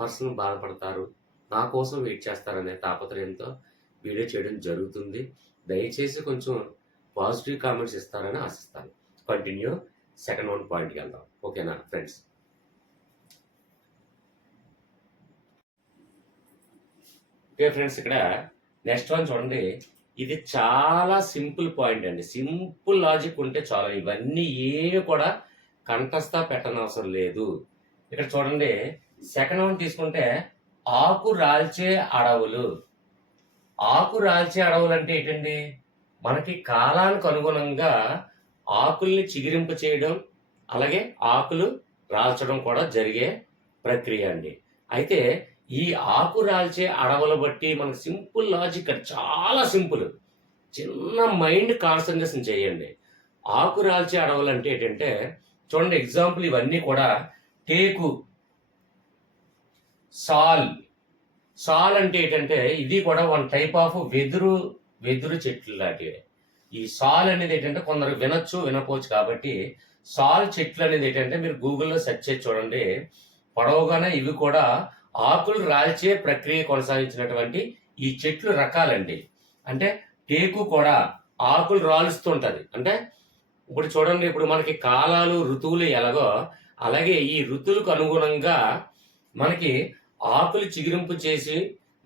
పర్సన్ బాధపడతారు, నా కోసం వెయిట్ చేస్తారనే తాపత్రయంతో వీడియో చేయడం జరుగుతుంది. దయచేసి కొంచెం పాజిటివ్ కామెంట్స్ ఇస్తారని ఆశిస్తాను. కంటిన్యూ సెకండ్ వన్ పాయింట్కి వెళ్దాం. ఓకేనా ఫ్రెండ్స్? ఓకే ఫ్రెండ్స్, ఇక్కడ నెక్స్ట్ వన్ చూడండి. ఇది చాలా సింపుల్ పాయింట్ అండి. సింపుల్ లాజిక్ ఉంటే చాలు, ఇవన్నీ ఏమి కూడా కంఠస్థ పెట్టనవసరం లేదు. ఇక్కడ చూడండి, సెకండ్ వన్ తీసుకుంటే ఆకు రాల్చే అడవులు. ఆకు రాల్చే అడవులు అంటే ఏంటండి? మనకి కాలానికి అనుగుణంగా ఆకుల్ని చిగిరింప చేయడం, అలాగే ఆకులు రాల్చడం కూడా జరిగే ప్రక్రియ అండి. అయితే ఈ ఆకు రాల్చే అడవుల బట్టి మనకు సింపుల్ లాజిక్, చాలా సింపుల్, చిన్న మైండ్ కాన్సన్ట్రేషన్ చేయండి. ఆకు రాల్చే అడవులు అంటే ఏంటంటే చూడండి, ఎగ్జాంపుల్ ఇవన్నీ కూడా టేకు, సాల్ అంటే ఏంటంటే ఇది కూడా వన్ టైప్ ఆఫ్ వెదురు చెట్లు లాంటివి. ఈ సాల్ అనేది ఏంటంటే కొందరు వినొచ్చు, వినపోవచ్చు. కాబట్టి సాల్ చెట్లు అనేది ఏంటంటే మీరు గూగుల్లో సెర్చ్ చేసి చూడండి. పొడవుగానే ఇవి కూడా ఆకులు రాల్చే ప్రక్రియ కొనసాగించినటువంటి ఈ చెట్లు రకాలండి. అంటే టేకు కూడా ఆకులు రాలుస్తుంటది. అంటే ఇప్పుడు చూడండి, ఇప్పుడు మనకి కాలాలు, ఋతువులు ఎలాగో అలాగే ఈ ఋతువులకు అనుగుణంగా మనకి ఆకులు చిగురింపు చేసి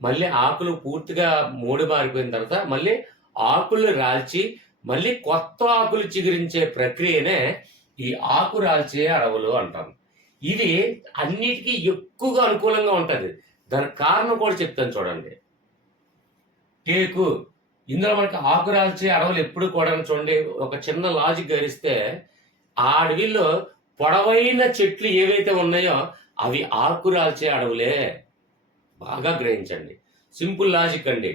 మళ్ళీ ఆకులు పూర్తిగా మూడిబారిపోయిన తర్వాత మళ్ళీ ఆకులు రాల్చి మళ్ళీ కొత్త ఆకులు చిగురించే ప్రక్రియనే ఈ ఆకు రాల్చే అడవులు అంటాం. ఇది అన్నిటికీ ఎక్కువగా అనుకూలంగా ఉంటది. దానికి కారణం కూడా చెప్తాను చూడండి. టేకు, ఇందులో మనకి ఆకు రాల్చే అడవులు ఎప్పుడు కూడా చూడండి, ఒక చిన్న లాజిక్ గరిస్తే ఆ అడవిలో పొడవైన చెట్లు ఏవైతే ఉన్నాయో అవి ఆకు రాల్చే అడవులే. బాగా గ్రహించండి, సింపుల్ లాజిక్ అండి.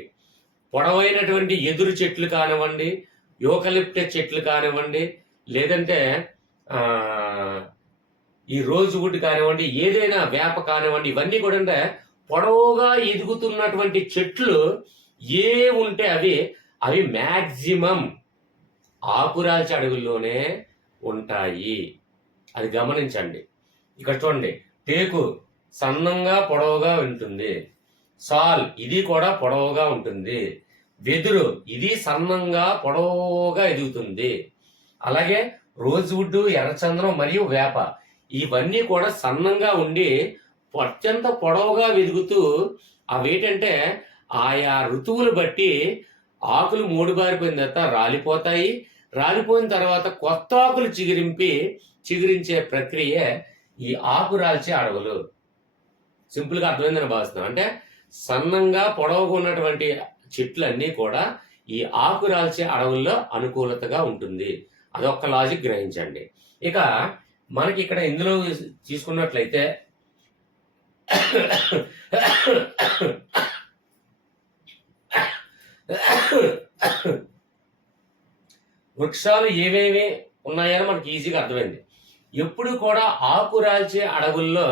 పొడవైనటువంటి ఎదురు చెట్లు కానివ్వండి, యూకలిప్టస్ చెట్లు కానివ్వండి, లేదంటే ఈ రోజ్ వుడ్ కానివ్వండి, ఏదైనా వేప కానివ్వండి, ఇవన్నీ కూడా అంటే పొడవుగా ఎదుగుతున్నటువంటి చెట్లు ఏ ఉంటే అవి మ్యాక్సిమం ఆకురాల్చే అడవుల్లోనే ఉంటాయి. అది గమనించండి. ఇక్కడ చూడండి, టేకు సన్నంగా పొడవుగా ఉంటుంది. సాల్ ఇది కూడా పొడవుగా ఉంటుంది. వెదురు ఇది సన్నంగా పొడవుగా ఎదుగుతుంది. అలాగే రోజ్ వుడ్, ఎర్రచందనం మరియు వేప ఇవన్నీ కూడా సన్నంగా ఉండి అత్యంత పొడవుగా వెదుగుతూ అవేంటంటే ఆయా ఋతువులు బట్టి ఆకులు మూడుబారిపోయిన తర్వాత రాలిపోతాయి. రాలిపోయిన తర్వాత కొత్త ఆకులు చిగురించే ప్రక్రియ ఈ ఆకు రాల్చే అడవులు. సింపుల్గా అర్థమైందని భావిస్తున్నాం. అంటే సన్నంగా పొడవుగా ఉన్నటువంటి చెట్లన్నీ కూడా ఈ ఆకు రాల్చే అడవుల్లో అనుకూలతగా ఉంటుంది. అదొక్క లాజిక్ గ్రహించండి. ఇక మనకి ఇక్కడ ఇందులో తీసుకున్నట్లయితే వృక్షాలు ఏమేమి ఉన్నాయని మనకి ఈజీగా అర్థమైంది. ఎప్పుడు కూడా ఆకు రాల్చే అడవుల్లో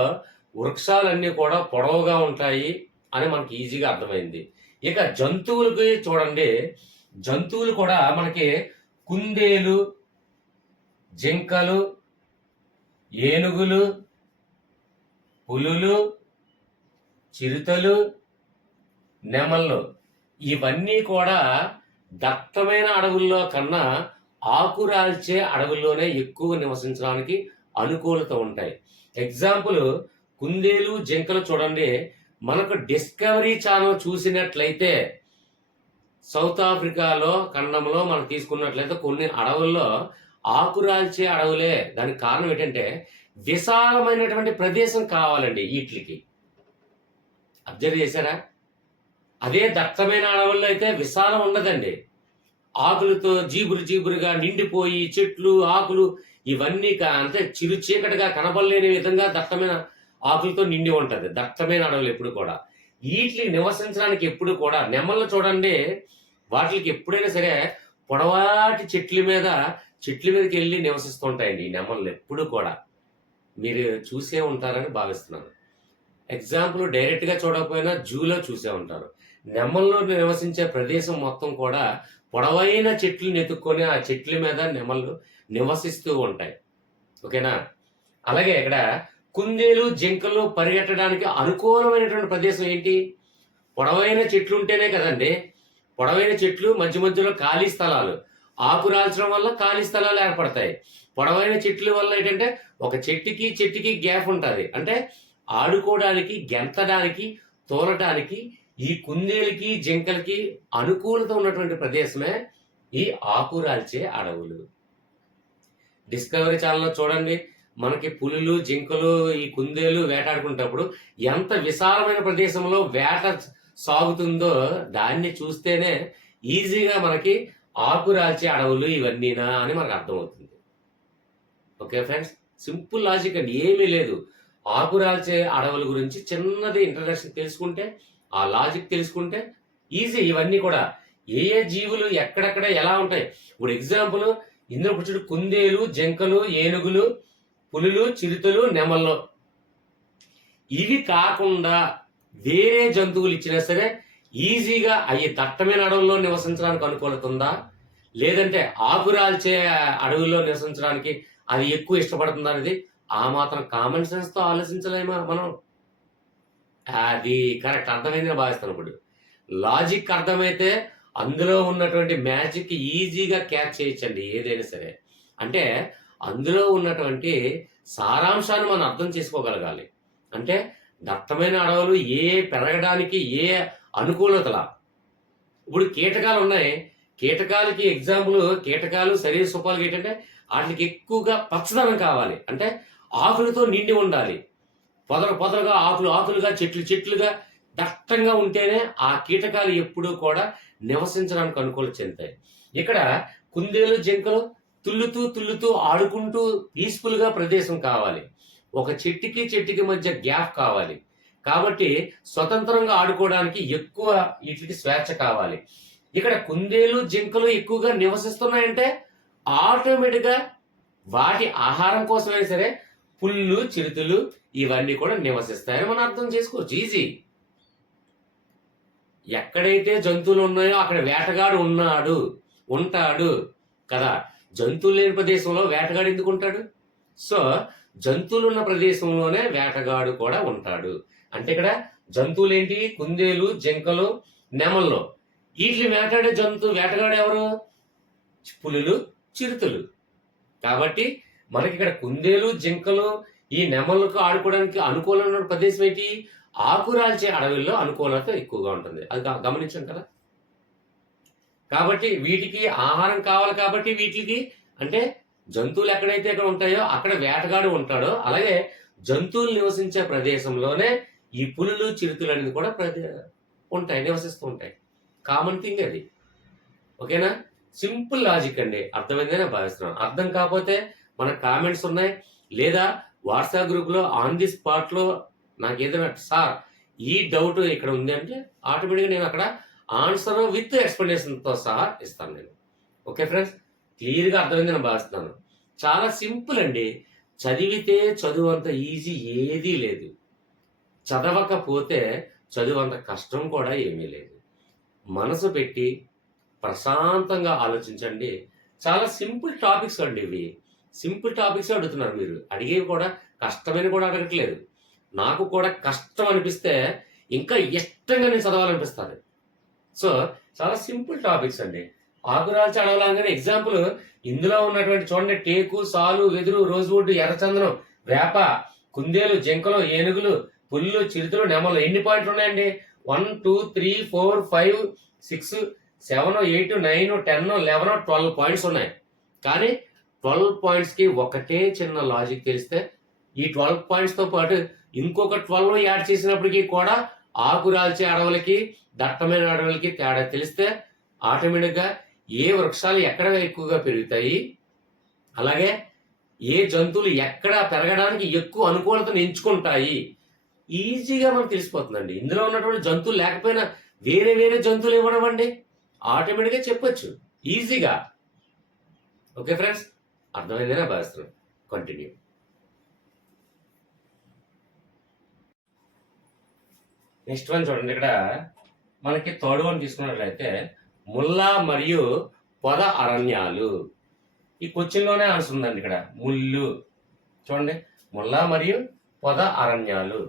వృక్షాలన్నీ కూడా పొడవుగా ఉంటాయి అని మనకి ఈజీగా అర్థమైంది. ఇక జంతువులకి చూడండి, జంతువులు కూడా మనకి కుందేలు, జింకలు, ఏనుగులు, పులులు, చిరుతలు, నెమళ్ళు ఇవన్నీ కూడా దట్టమైన అడవుల్లో కన్నా ఆకురాల్చే అడవుల్లోనే ఎక్కువ నివసించడానికి అనుకూలత ఉంటాయి. ఎగ్జాంపుల్ కుందేలు, జింకలు చూడండి, మనకు డిస్కవరీ ఛానల్ చూసినట్లయితే సౌత్ ఆఫ్రికాలో ఖండంలో మనం తీసుకున్నట్లయితే కొన్ని అడవుల్లో ఆకురాల్చే అడవులే. దానికి కారణం ఏంటంటే విశాలమైనటువంటి ప్రదేశం కావాలండి వీటికి. అబ్జర్వ్ చేశారా? అదే దట్టమైన అడవుల్లో అయితే విశాలం ఉండదండి. ఆకులతో జీబురుగా నిండిపోయి చెట్లు, ఆకులు ఇవన్నీ అంటే చిరు చీకటిగా కనబడలేని విధంగా దట్టమైన ఆకులతో నిండి ఉంటది దట్టమైన అడవులు ఎప్పుడు కూడా. వీటికి నివసించడానికి ఎప్పుడు కూడా నెమళ్ళు చూడండి, వాటికి ఎప్పుడైనా సరే పొడవాటి చెట్ల మీదకి వెళ్ళి నివసిస్తుంటాయండి ఈ నెమళ్ళు ఎప్పుడు కూడా. మీరు చూసే ఉంటారని భావిస్తున్నాను. ఎగ్జాంపుల్ డైరెక్ట్గా చూడకపోయినా జూలో చూసే ఉంటారు. నెమళ్ళు నివసించే ప్రదేశం మొత్తం కూడా పొడవైన చెట్లను ఎత్తుక్కొని ఆ చెట్ల మీద నెమళ్ళు నివసిస్తూ ఉంటాయి. ఓకేనా? అలాగే ఇక్కడ కుందేలు, జింకలు పరిగెట్టడానికి అనుకూలమైనటువంటి ప్రదేశం ఏంటి? పొడవైన చెట్లు ఉంటేనే కదండి. పొడవైన చెట్లు మధ్యలో ఖాళీ స్థలాలు, ఆకు రాల్చడం వల్ల ఖాళీ స్థలాలు ఏర్పడతాయి. పొడవైన చెట్ల వల్ల ఏంటంటే ఒక చెట్టుకి గ్యాప్ ఉంటుంది. అంటే ఆడుకోవడానికి, గెంతడానికి, తోలటానికి ఈ కుందేలుకి, జింకలకి అనుకూలత ఉన్నటువంటి ప్రదేశమే ఈ ఆకురాల్చే అడవులు. డిస్కవరీ ఛానల్లో చూడండి, మనకి పులులు, జింకలు, ఈ కుందేలు వేటాడుకునేటప్పుడు ఎంత విశాలమైన ప్రదేశంలో వేట సాగుతుందో దాన్ని చూస్తేనే ఈజీగా మనకి ఆకురాల్చే అడవులు ఇవన్నీనా అని మనకు అర్థమవుతుంది. ఓకే ఫ్రెండ్స్, సింపుల్ లాజిక్ అండి, ఏమీ లేదు. ఆకురాల్చే అడవుల గురించి చిన్నది ఇంట్రడక్షన్ తెలుసుకుంటే, ఆ లాజిక్ తెలుసుకుంటే ఈజీ. ఇవన్నీ కూడా ఏ జీవులు ఎక్కడెక్కడ ఎలా ఉంటాయి. ఇప్పుడు ఎగ్జాంపుల్ ఇందులో కూర్చుని కుందేలు, జింకలు, ఏనుగులు, పులులు, చిరుతలు, నెమళ్ళు ఇవి కాకుండా వేరే జంతువులు ఇచ్చినా సరే ఈజీగా అవి దట్టమైన అడవుల్లో నివసించడానికి అనుకూలత ఉందా, లేదంటే ఆకురాల్చే అడవుల్లో నివసించడానికి అది ఎక్కువ ఇష్టపడుతుందా అనేది ఆ మాత్రం కామన్ సెన్స్ తో ఆలోచించలేమా మనం? అది కరెక్ట్ అర్థమైందని భావిస్తాను. ఇప్పుడు లాజిక్ అర్థమైతే అందులో ఉన్నటువంటి మ్యాజిక్ ఈజీగా క్యాచ్ చేయొచ్చండి ఏదైనా సరే. అంటే అందులో ఉన్నటువంటి సారాంశాన్ని మనం అర్థం చేసుకోగలగాలి. అంటే దట్టమైన అడవులు పెరగడానికి ఏ అనుకూలతలా. ఇప్పుడు కీటకాలు ఉన్నాయి, కీటకాలకి ఎగ్జాంపుల్ కీటకాలు శరీర స్వభావాలు ఏంటంటే వాటికి ఎక్కువగా పచ్చదనం కావాలి. అంటే ఆకులతో నిండి ఉండాలి. పొదలుగా ఆకులుగా చెట్లుగా దట్టంగా ఉంటేనే ఆ కీటకాలు ఎప్పుడూ కూడా నివసించడానికి అనుకూలత చెందుతాయి. ఇక్కడ కుందేలు, జింకలు తుల్లుతూ ఆడుకుంటూ పీస్ఫుల్ గా ప్రదేశం కావాలి. ఒక చెట్టుకి మధ్య గ్యాప్ కావాలి. కాబట్టి స్వతంత్రంగా ఆడుకోవడానికి ఎక్కువ వీటికి స్వేచ్ఛ కావాలి. ఇక్కడ కుందేలు, జింకలు ఎక్కువగా నివసిస్తున్నాయంటే ఆటోమేటిక్ గా వాటి ఆహారం కోసమైనా సరే పుల్లు, చిరుతలు ఇవన్నీ కూడా నివసిస్తాయని మనం అర్థం చేసుకోవచ్చు. ఈజీ. ఎక్కడైతే జంతువులు ఉన్నాయో అక్కడ వేటగాడు ఉంటాడు కదా. జంతువులు లేని ప్రదేశంలో వేటగాడు ఎందుకు ఉంటాడు? సో జంతువులు ఉన్న ప్రదేశంలోనే వేటగాడు కూడా ఉంటాడు. అంటే ఇక్కడ జంతువులు ఏంటి? కుందేలు, జింకలు, నెమళ్ళు. వీటిని వేటాడే వేటగాడు ఎవరు? పులులు, చిరుతలు. కాబట్టి మనకి ఇక్కడ కుందేలు, జింకలు, ఈ నెమళ్ళకు ఆడుకోవడానికి అనుకూలమైన ప్రదేశం ఏంటి? ఆకురాల్చే అడవుల్లో అనుకూలత ఎక్కువగా ఉంటుంది. అది గమనించాం కదా. కాబట్టి వీటికి ఆహారం కావాలి. కాబట్టి వీటికి అంటే జంతువులు ఎక్కడైతే అక్కడ ఉంటాయో అక్కడ వేటగాడు ఉంటాడో, అలాగే జంతువులు నివసించే ప్రదేశంలోనే ఈ పులులు, చిరుతలు అనేది కూడా నివసిస్తూ ఉంటాయి. కామన్ థింగ్ అది. ఓకేనా? సింపుల్ లాజిక్ అండి, అర్థమైందని భావిస్తున్నాను. అర్థం కాకపోతే మన కామెంట్స్ ఉన్నాయి, లేదా వాట్సాప్ గ్రూప్ లో ఆన్ ది స్పాట్ లో నాకు ఏదైనా సార్ ఈ డౌట్ ఇక్కడ ఉంది అంటే ఆటోమేటిక్గా నేను అక్కడ ఆన్సర్ విత్ ఎక్స్ప్లెనేషన్ తో సహా ఇస్తాను నేను. ఓకే ఫ్రెండ్స్, క్లియర్గా అర్థమైందని భావిస్తున్నాను. చాలా సింపుల్ అండి. చదివితే చదువు అంత ఈజీ ఏదీ లేదు. చదవకపోతే చదువంత కష్టం కూడా ఏమీ లేదు. మనసు పెట్టి ప్రశాంతంగా ఆలోచించండి. చాలా సింపుల్ టాపిక్స్ అండి ఇవి. సింపుల్ టాపిక్స్ అడుగుతున్నారు మీరు. అడిగేవి కూడా కష్టమని కూడా అడగట్లేదు. నాకు కూడా కష్టం అనిపిస్తే ఇంకా ఇష్టంగా నేను చదవాలనిపిస్తది. సో, చాలా సింపుల్ టాపిక్స్ అండి. ఆకురాల్చి అడవలాగానే ఎగ్జాంపుల్ ఇందులో ఉన్నటువంటి చూడండి టేకు, సాలు, వెదురు, రోజ్‌వుడ్, ఎర్రచందనం, వేప, కుందేలు, జింకలు, ఏనుగులు, పులులు, చిరుతలు, నెమళ్ళు ఎన్ని పాయింట్లు ఉన్నాయండి? 1, 2, 3, 4, 5, 6, 7, 8, 9, 10, 11, 12 పాయింట్స్ ఉన్నాయి. కానీ 12 పాయింట్స్‌కి ఒకటే చిన్న లాజిక్ తెలిస్తే ఈ 12 పాయింట్స్‌తో పాటు ఇంకొక 12 యాడ్ చేసినప్పటికీ కూడా ఆకురాల్చే అడవులకి, దట్టమైన అడవులకి తేడా తెలిస్తే ఆటోమేటిక్‌గా ఏ వృక్షాలు ఎక్కడ ఎక్కువగా పెరుగుతాయి, అలాగే ఏ జంతువులు ఎక్కడ పెరగడానికి ఎక్కువ అనుకూలతను ఎంచుకుంటాయి, ఈజీగా మనకు తెలిసిపోతుందండి. ఇందులో ఉన్నటువంటి జంతువులు లేకపోయినా వేరే వేరే జంతువులు ఇవ్వడమండి ఆటోమేటిక్‌గా చెప్పొచ్చు ఈజీగా. ఓకే ఫ్రెండ్స్, అర్థమైందని భావిస్తున్నాను. కంటిన్యూ. నెక్స్ట్ వన్ చూడండి. ఇక్కడ మనకి థర్డ్ వన్ తీసుకున్నట్లయితే ముల్లా మరియు పొద అరణ్యాలు. ఈ క్వశ్చన్లోనే ఆన్సర్ ఉందండి. ఇక్కడ ముళ్ళు చూడండి, ముల్లా మరియు పొద అరణ్యాలు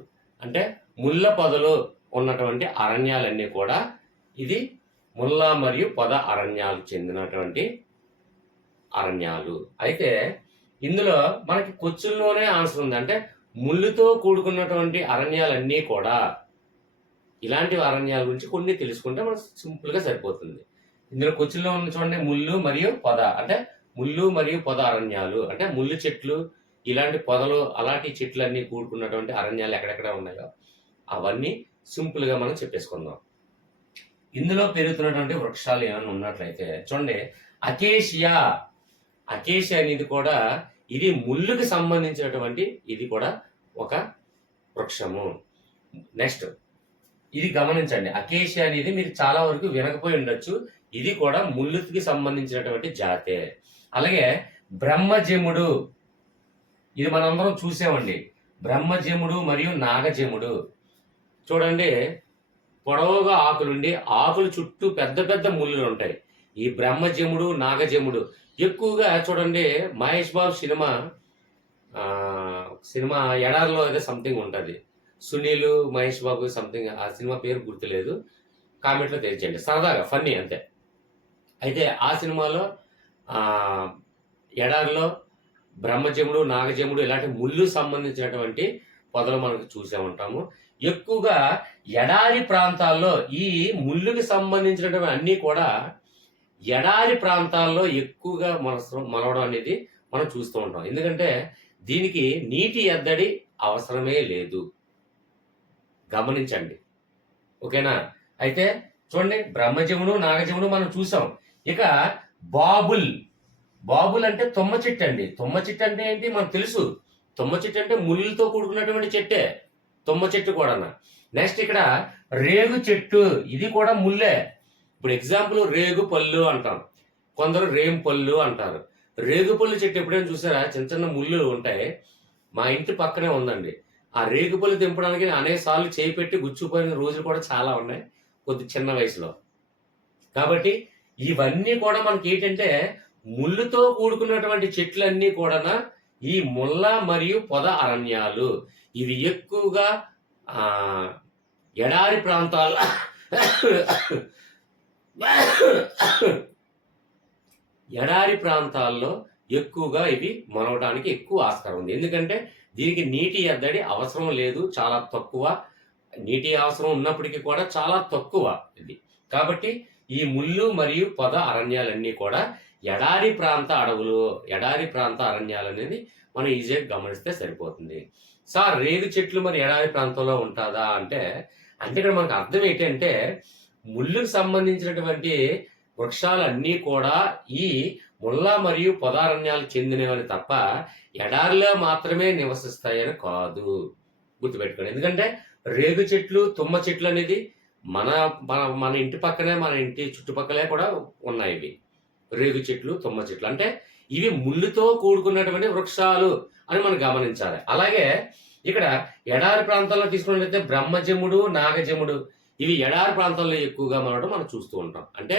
అంటే ముళ్ళ పొదలు ఉన్నటువంటి అరణ్యాలన్నీ కూడా ఇది ముల్లా మరియు పొద అరణ్యాలు చెందినటువంటి అరణ్యాలు. అయితే ఇందులో మనకి క్వశ్చన్లోనే ఆన్సర్ ఉంది. అంటే ముళ్ళుతో కూడుకున్నటువంటి అరణ్యాలన్నీ కూడా ఇలాంటి అరణ్యాల గురించి కొన్ని తెలుసుకుంటే మనకు సింపుల్గా సరిపోతుంది. ఇందులో క్వశ్చన్లో ఉన్న చూడండి ముళ్ళు మరియు పొద అంటే ముళ్ళు మరియు పొద అరణ్యాలు అంటే ముళ్ళు చెట్లు, ఇలాంటి పొదలు, అలాంటి చెట్లన్నీ కూడుకున్నటువంటి అరణ్యాలు ఎక్కడెక్కడ ఉన్నాయో అవన్నీ సింపుల్గా మనం చెప్పేసుకుందాం. ఇందులో పెరుగుతున్నటువంటి వృక్షాలు ఏమైనా ఉన్నట్లయితే చూడండి అకేషియా. అకేషియా అనేది కూడా ఇది ముళ్ళుకి సంబంధించినటువంటి ఇది కూడా ఒక వృక్షము. నెక్స్ట్ ఇది గమనించండి, అకేషియా అనేది మీరు చాలా వరకు వినకపోయి ఉండొచ్చు. ఇది కూడా ముళ్ళుకి సంబంధించినటువంటి జాతే. అలాగే బ్రహ్మజముడు, ఇది మనందరం చూసామండి. బ్రహ్మజముడు మరియు నాగజముడు చూడండి, పొడవుగా ఆకులుండి ఆకులు చుట్టూ పెద్ద పెద్ద ముళ్ళు ఉంటాయి. ఈ బ్రహ్మజముడు, నాగజముడు ఎక్కువగా చూడండి మహేష్ బాబు సినిమా ఎడారిలో ఏదో సంథింగ్ ఉంటుంది. సునీల్, మహేష్ బాబు సంథింగ్, ఆ సినిమా పేరు గుర్తులేదు, కామెంట్లో తెలియజేయండి. సరదాగా ఫన్నీ అంతే. అయితే ఆ సినిమాలో ఎడారిలో బ్రహ్మజముడు, నాగజముడు ఇలాంటి ముళ్ళు సంబంధించినటువంటి పొదలు మనకు చూసే ఉంటాము. ఎక్కువగా ఎడారి ప్రాంతాల్లో ఈ ముళ్ళుకి సంబంధించినటువంటి అన్నీ కూడా ఎడారి ప్రాంతాల్లో ఎక్కువగా మొలవడం అనేది మనం చూస్తూ ఉంటాం. ఎందుకంటే దీనికి నీటి ఎద్దడి అవసరమే లేదు. గమనించండి, ఓకేనా? అయితే చూడండి బ్రహ్మజముడు, నాగజముడు మనం చూసాం. ఇక బాబుల్ అంటే తుమ్మ చెట్టు అండి. తుమ్మ చెట్టు అంటే ఏంటి మనకు తెలుసు. తుమ్మ చెట్టు అంటే ముళ్ళుతో కూడుకున్నటువంటి చెట్టే తుమ్మ చెట్టు కూడా. నెక్స్ట్ ఇక్కడ రేగు చెట్టు, ఇది కూడా ముళ్ళే. ఇప్పుడు ఎగ్జాంపుల్ రేగు పళ్ళు అంటాం, కొందరు రేం పళ్ళు అంటారు. రేగు పళ్ళు చెట్టు ఎప్పుడైనా చూసారా? చిన్న చిన్న ముళ్ళు ఉంటాయి. మా ఇంటి పక్కనే ఉందండి. ఆ రేగుపళ్ళు తెంపడానికి అనేక సార్లు చేయి పెట్టి గుచ్చుకుపోయిన రోజులు కూడా చాలా ఉన్నాయి కొద్ది చిన్న వయసులో. కాబట్టి ఇవన్నీ కూడా మనకి ఏంటంటే ముళ్ళుతో కూడుకున్నటువంటి చెట్లన్నీ కూడా ఈ ముళ్ళ మరియు పొద అరణ్యాలు. ఇవి ఎక్కువగా ఎడారి ప్రాంతాల్లో ఎడారి ప్రాంతాల్లో ఎక్కువగా ఇవి మొలవడానికి ఎక్కువ ఆస్కారం ఉంది. ఎందుకంటే దీనికి నీటి ఎద్దడి అవసరం లేదు, చాలా తక్కువ. నీటి అవసరం ఉన్నప్పటికీ కూడా చాలా తక్కువ ఇది. కాబట్టి ఈ ముళ్ళు మరియు పొద అరణ్యాలన్నీ కూడా ఎడారి ప్రాంత అడవులు, ఎడారి ప్రాంత అరణ్యాలు అనేది మనం ఈజీగా గమనిస్తే సరిపోతుంది. సార్ రేగు చెట్లు మరి ఎడారి ప్రాంతంలో ఉంటుందా అంటే ఇక్కడ మనకు అర్థం ఏంటంటే ముళ్ళుకు సంబంధించినటువంటి వృక్షాలన్నీ కూడా ఈ ముళ్ళ మరియు పొదారణ్యాలకు చెందినవని తప్ప ఎడారిలో మాత్రమే నివసిస్తాయని కాదు, గుర్తుపెట్టుకోండి. ఎందుకంటే రేగు చెట్లు, తుమ్మ చెట్లు అనేది మన మన మన ఇంటి పక్కనే, మన ఇంటి చుట్టుపక్కలే కూడా ఉన్నాయి ఇవి. రేగు చెట్లు, తుమ్మ చెట్లు అంటే ఇవి ముళ్ళుతో కూడుకున్నటువంటి వృక్షాలు అని మనం గమనించాలి. అలాగే ఇక్కడ ఎడారి ప్రాంతాల్లో తీసుకున్నట్లయితే బ్రహ్మజముడు, నాగజముడు ఇవి ఎడారి ప్రాంతాల్లో ఎక్కువగా మనం చూస్తూ ఉంటాం. అంటే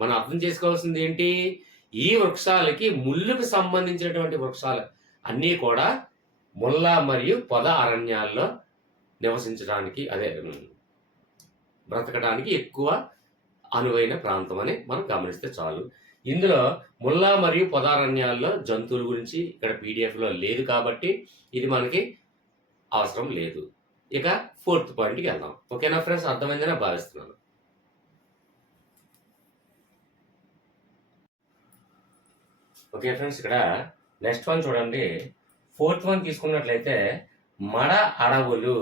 మనం అర్థం చేసుకోవాల్సింది ఏంటి, ఈ వృక్షాలకి ముళ్ళుకు సంబంధించినటువంటి వృక్షాలు అన్నీ కూడా ముళ్ళ మరియు పొద అరణ్యాల్లో నివసించడానికి బ్రతకడానికి ఎక్కువ అనువైన ప్రాంతం అని మనం గమనిస్తే చాలు. ఇందులో ముళ్ళ మరియు పొదారణ్యాల్లో జంతువుల గురించి ఇక్కడ పీడిఎఫ్లో లేదు కాబట్టి ఇది మనకి అవసరం లేదు. ఇక 4th పాయింట్కి వెళ్దాం. ఓకేనా ఫ్రెండ్స్, అర్థమైందని భావిస్తున్నాను. ఓకే ఫ్రెండ్స్, ఇక్కడ నెక్స్ట్ వన్ చూడండి. 4th వన్ తీసుకున్నట్లయితే మడ అడవులు.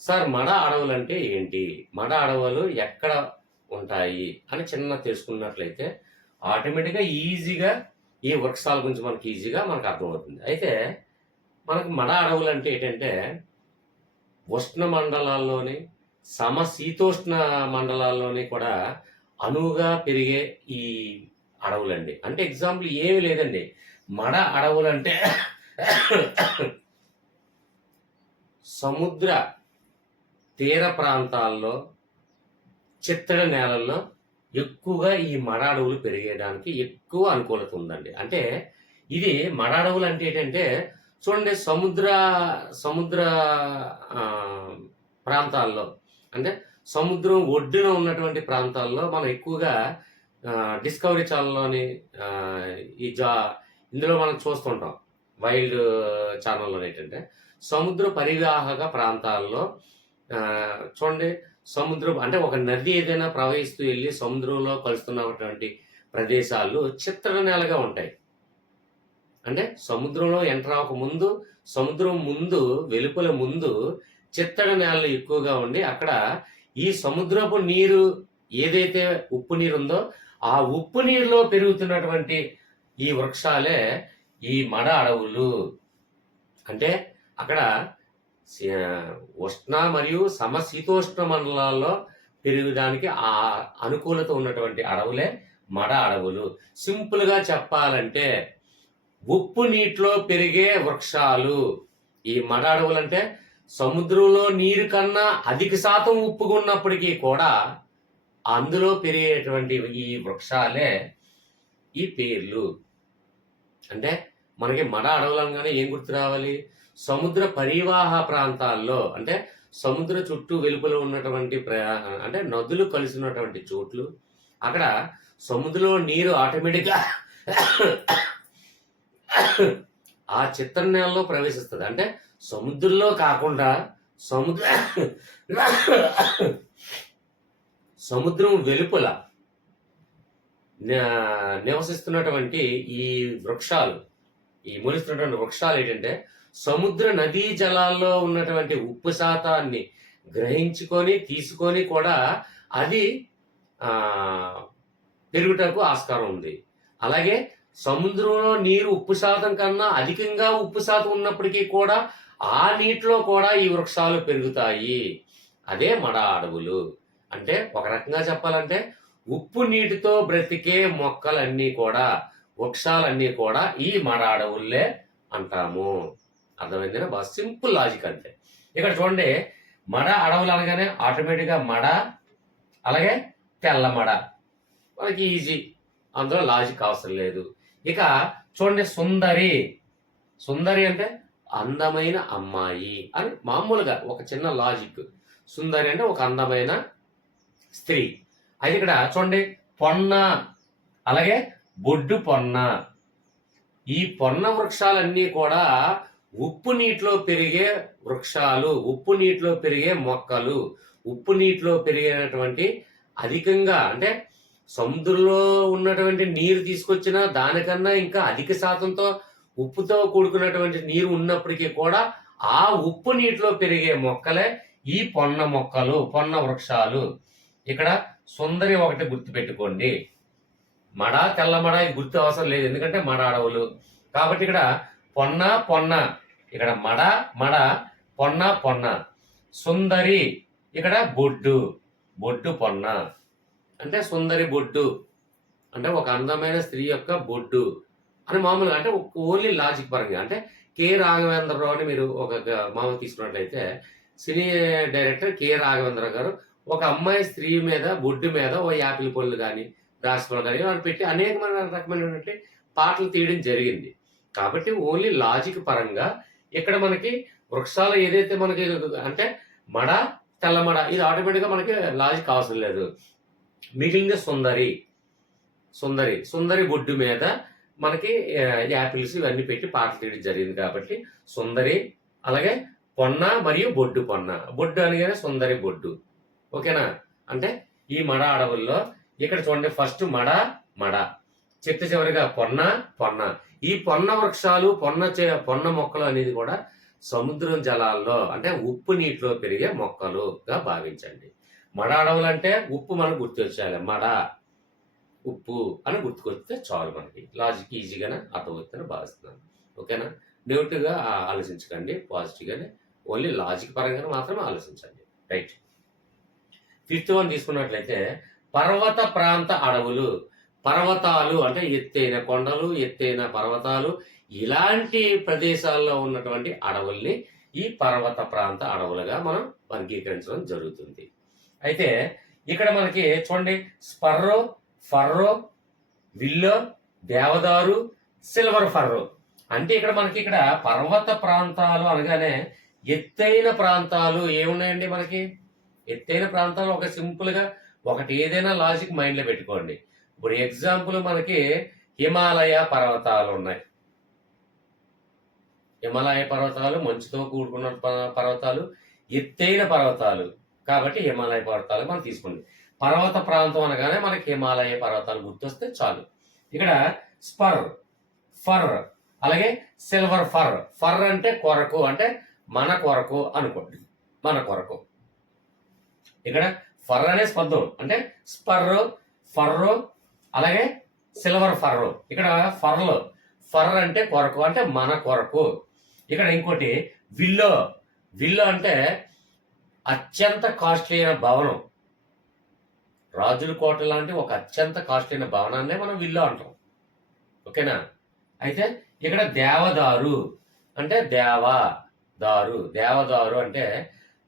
సార్ మడ అడవులు అంటే ఏంటి, మడ అడవులు ఎక్కడ ఉంటాయి అని చిన్న తెలుసుకున్నట్లయితే ఆటోమేటిక్గా ఈజీగా ఈ వృక్షాల గురించి మనకి ఈజీగా అర్థమవుతుంది. అయితే మనకు మడ అడవులు అంటే ఏంటంటే ఉష్ణ మండలాల్లోని సమశీతోష్ణ మండలాల్లోని కూడా అనువుగా పెరిగే ఈ అడవులండి. అంటే ఎగ్జాంపుల్ ఏమి లేదండి, మడ అడవులు అంటే సముద్ర తీర ప్రాంతాల్లో చిత్తడి నేలల్లో ఎక్కువగా ఈ మడ అడవులు పెరిగేయడానికి ఎక్కువ అనుకూలత ఉందండి. అంటే ఇది మడ అడవులు అంటే ఏంటంటే చూడండి, సముద్ర ప్రాంతాల్లో అంటే సముద్రం ఒడ్డున ఉన్నటువంటి ప్రాంతాల్లో మనం ఎక్కువగా డిస్కవరీ ఛానల్లోని ఇందులో మనం చూస్తుంటాం, వైల్డ్ ఛానల్లో ఏంటంటే సముద్ర పరివాహక ప్రాంతాల్లో చూడండి, సముద్రం అంటే ఒక నది ఏదైనా ప్రవహిస్తూ వెళ్ళి సముద్రంలో కలుస్తున్నటువంటి ప్రదేశాలు చిత్తడి నేలగా ఉంటాయి. అంటే సముద్రంలో ఎంటర్ అవ్వక ముందు, సముద్రం ముందు వెలుపల ముందు చిత్తడి నేలలు ఎక్కువగా ఉండి అక్కడ ఈ సముద్రపు నీరు ఏదైతే ఉప్పు నీరు ఉందో ఆ ఉప్పు నీరులో పెరుగుతున్నటువంటి ఈ వృక్షాలే ఈ మడ అడవులు. అంటే అక్కడ ఉష్ణ మరియు సమశీతోష్ణ మండలాల్లో పెరగడానికి ఆ అనుకూలత ఉన్నటువంటి అడవులే మడ అడవులు. సింపుల్గా చెప్పాలంటే ఉప్పు నీటిలో పెరిగే వృక్షాలు ఈ మడ అడవులు. అంటే సముద్రంలో నీరు కన్నా అధిక శాతం ఉప్పుగా ఉన్నప్పటికీ కూడా అందులో పెరిగేటువంటి ఈ వృక్షాలే ఈ పేర్లు. అంటే మనకి మడ అడవులు అనగానే ఏం గుర్తు రావాలి, సముద్ర పరివాహ ప్రాంతాల్లో అంటే సముద్ర చుట్టూ వెలుపల ఉన్నటువంటి అంటే నదులు కలిసి ఉన్నటువంటి చోట్లు, అక్కడ సముద్రంలో నీరు ఆటోమేటిక్గా ఆ చిత్తడి నేలలో ప్రవేశిస్తుంది. అంటే సముద్రంలో కాకుండా సముద్రం వెలుపల నివసిస్తున్నటువంటి ఈ వృక్షాలు, ఈ మొలుస్తున్నటువంటి వృక్షాలు ఏంటంటే సముద్ర నదీ జలాల్లో ఉన్నటువంటి ఉప్పు శాతాన్ని గ్రహించుకొని తీసుకొని కూడా అది పెరుగుటకు ఆస్కారం ఉంది. అలాగే సముద్రంలో నీరు ఉప్పు శాతం కన్నా అధికంగా ఉప్పు శాతం ఉన్నప్పటికీ కూడా ఆ నీటిలో కూడా ఈ వృక్షాలు పెరుగుతాయి. అదే మడ అడవులు. అంటే ఒక రకంగా చెప్పాలంటే ఉప్పు నీటితో బ్రతికే మొక్కలన్నీ కూడా, వృక్షాలన్నీ కూడా ఈ మడ అడవుల్లే అంటాము. అర్థమైందేనా? బాగా సింపుల్ లాజిక్ అంతే. ఇక్కడ చూడండి, మడ అడవులు అనగానే ఆటోమేటిక్గా మడ అలాగే తెల్ల మడ మనకి ఈజీ, అందులో లాజిక్ అవసరం లేదు. ఇక చూడండి, సుందరి. సుందరి అంటే అందమైన అమ్మాయి అని మామూలుగా ఒక చిన్న లాజిక్. సుందరి అంటే ఒక అందమైన స్త్రీ. అయితే ఇక్కడ చూడండి, పొన్న అలాగే బొడ్డు పొన్న. ఈ పొన్న వృక్షాలన్నీ కూడా ఉప్పు నీటిలో పెరిగే వృక్షాలు, ఉప్పు నీటిలో పెరిగే మొక్కలు, ఉప్పు నీటిలో పెరిగేటువంటి అధికంగా అంటే సముద్రంలో ఉన్నటువంటి నీరు తీసుకొచ్చిన దానికన్నా ఇంకా అధిక శాతంతో ఉప్పుతో కూడుకున్నటువంటి నీరు ఉన్నప్పటికీ కూడా ఆ ఉప్పు నీటిలో పెరిగే మొక్కలే ఈ పొన్న మొక్కలు, పొన్న వృక్షాలు. ఇక్కడ సుందరి ఒకటి గుర్తుపెట్టుకోండి. మడ తెల్లమడ ఇది గుర్తు అవసరం లేదు, ఎందుకంటే మడ అడవులు కాబట్టి. ఇక్కడ పొన్న పొన్న, ఇక్కడ మడ మడ, పొన్న పొన్న. సుందరి ఇక్కడ బొడ్డు, బొడ్డు పొన్న. అంటే సుందరి బొడ్డు అంటే ఒక అందమైన స్త్రీ యొక్క బొడ్డు అని మామూలుగా, అంటే ఓన్లీ లాజిక్ పరంగా. అంటే రాఘవేంద్రరావు అని మీరు ఒక మామూలు తీసుకున్నట్లయితే సినీ డైరెక్టర్ రాఘవేంద్రరావు గారు ఒక అమ్మాయి స్త్రీ మీద బొడ్డు మీద ఓ యాపిల్ పళ్ళు కానీ ద్రాక్ష పళ్ళు కానీ వాళ్ళు పెట్టి అనేకమైన రకమైనటువంటి పాటలు తీయడం జరిగింది. కాబట్టి ఓన్లీ లాజిక్ పరంగా ఇక్కడ మనకి వృక్షాలు ఏదైతే మనకి అంటే మడ తెల్లమడ ఇది ఆటోమేటిక్గా మనకి లాజిక్ అవసరం లేదు. మిగిలిన సుందరి బొడ్డు మీద మనకి యాపిల్స్ ఇవన్నీ పెట్టి పాటలు తీయడం జరిగింది. కాబట్టి సుందరి, అలాగే పొన్న మరియు బొడ్డు అనగానే సుందరి బొడ్డు. ఓకేనా? అంటే ఈ మడ అడవుల్లో ఇక్కడ చూడండి, ఫస్ట్ మడ చిట్ట చివరిగా పొన్న. ఈ పొన్న వృక్షాలు పొన్న మొక్కలు అనేది కూడా సముద్రం జలాల్లో అంటే ఉప్పు నీటిలో పెరిగే మొక్కలుగా భావించండి. మడ అడవులు అంటే ఉప్పు మనకు గుర్తొచ్చేయాలి. మడ ఉప్పు అని గుర్తుకొస్తే చాలు, మనకి లాజిక్ ఈజీగానే అర్థమవుతుందని భావిస్తున్నాను. ఓకేనా? నెగిటివ్గా ఆలోచించకండి, పాజిటివ్గానే ఓన్లీ లాజిక్ పరంగానే మాత్రమే ఆలోచించండి. రైట్. 5th వన్ తీసుకున్నట్లయితే పర్వత ప్రాంత అడవులు. పర్వతాలు అంటే ఎత్తైన కొండలు, ఎత్తైన పర్వతాలు, ఇలాంటి ప్రదేశాల్లో ఉన్నటువంటి అడవుల్ని ఈ పర్వత ప్రాంత అడవులుగా మనం వర్గీకరించడం జరుగుతుంది. అయితే ఇక్కడ మనకి చూడండి, స్పర్రో, ఫర్రో, విల్లో, దేవదారు, సిల్వర్ ఫర్రో. అంటే ఇక్కడ పర్వత ప్రాంతాలు అనగానే ఎత్తైన ప్రాంతాలు ఏమున్నాయండి మనకి? ఎత్తైన ప్రాంతాలు ఒక సింపుల్గా ఒకటి ఏదైనా లాజిక్ మైండ్లో పెట్టుకోండి. ఇప్పుడు ఎగ్జాంపుల్ మనకి హిమాలయ పర్వతాలు ఉన్నాయి. హిమాలయ పర్వతాలు మంచుతో కూడుకున్న పర్వతాలు, ఎత్తైన పర్వతాలు. కాబట్టి హిమాలయ పర్వతాలు మనం తీసుకోండి. పర్వత ప్రాంతం అనగానే మనకి హిమాలయ పర్వతాలు గుర్తొస్తే చాలు. ఇక్కడ స్పర్, ఫర్, అలాగే సిల్వర్ ఫర్ అంటే కొరకు, అంటే మన కొరకు అనుకోండి, మన కొరకు. ఇక్కడ ఫర్ అనే పదం అంటే స్పర్రో, ఫర్రో, అలాగే సిల్వర్ ఫర్రో. ఇక్కడ ఫర్ అంటే కొరకు, అంటే మన కొరకు. ఇక్కడ ఇంకోటి విల్లో అంటే అత్యంత కాస్ట్లీ అయిన భవనం. రాజుల కోట లాంటి ఒక అత్యంత కాస్ట్లీ అయిన భవనాన్నే మనం విల్లో అంటాం. ఓకేనా? అయితే ఇక్కడ దేవదారు అంటే దేవదారు అంటే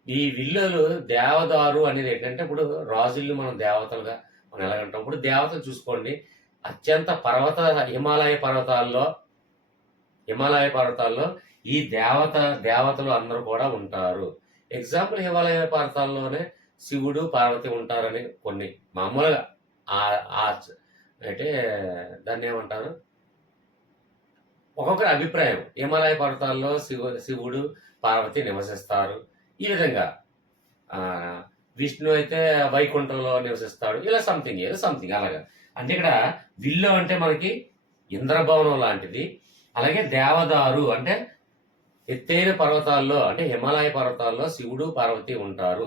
ఈ విల్లులు దేవదారు అనేది ఏంటంటే, ఇప్పుడు రాజుల్ని మనం దేవతలుగా మనం ఎలాగంటాం. ఇప్పుడు దేవతలు చూసుకోండి, అత్యంత హిమాలయ పర్వతాల్లో ఈ దేవతలు అందరూ కూడా ఉంటారు. ఎగ్జాంపుల్ హిమాలయ పర్వతాల్లోనే శివుడు, పార్వతి ఉంటారని కొన్ని మామూలుగా అంటే దాన్ని ఏమంటారు, ఒక్కొక్కరి అభిప్రాయం. హిమాలయ పర్వతాల్లో శివుడు, పార్వతి నివసిస్తారు. ఈ విధంగా విష్ణు అయితే వైకుంఠంలో నివసిస్తాడు. ఇలా సంథింగ్ అలాగా. అంటే ఇక్కడ విల్లు అంటే మనకి ఇంద్రభవనం లాంటిది. అలాగే దేవదారు అంటే ఎత్తైన పర్వతాల్లో అంటే హిమాలయ పర్వతాల్లో శివుడు, పార్వతి ఉంటారు.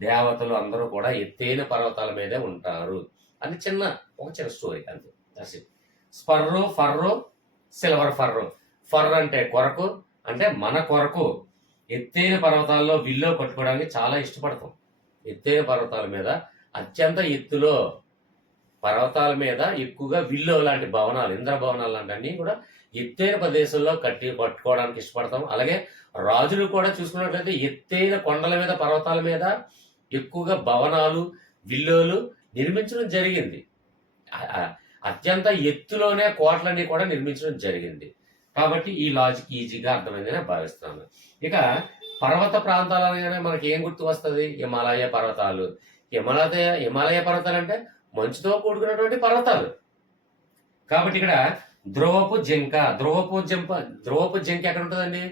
దేవతలు అందరూ కూడా ఎత్తైన పర్వతాల మీదే ఉంటారు అని ఒక చిన్న స్టోరీ అంతే. స్పర్రో, ఫర్రో, సిల్వర్ ఫర్ అంటే కొరకు, అంటే మన కొరకు. ఎత్తైన పర్వతాల్లో విల్లో కట్టుకోవడానికి చాలా ఇష్టపడతాం. ఎత్తైన పర్వతాల మీద అత్యంత ఎత్తులో పర్వతాల మీద ఎక్కువగా విల్లో లాంటి భవనాలు, ఇంద్ర భవనాలు లాంటి అన్ని కూడా ఎత్తైన ప్రదేశంలో కట్టుకోవడానికి ఇష్టపడతాం. అలాగే రాజులు కూడా చూసుకున్నట్లయితే ఎత్తైన కొండల మీద, పర్వతాల మీద ఎక్కువగా భవనాలు, విల్లోలు నిర్మించడం జరిగింది. అత్యంత ఎత్తులోనే కోటలన్నీ కూడా నిర్మించడం జరిగింది. కాబట్టి ఈ లాజిక్ ఈజీగా అర్థమైందని భావిస్తున్నాను. ఇక పర్వత ప్రాంతాలు అనగానే మనకి ఏం గుర్తు వస్తుంది? హిమాలయ పర్వతాలు. హిమాలయ పర్వతాలు అంటే మంచుతో కూడుకున్నటువంటి పర్వతాలు. కాబట్టి ఇక్కడ ధ్రువపు జింక ఎక్కడ ఉంటుందండి?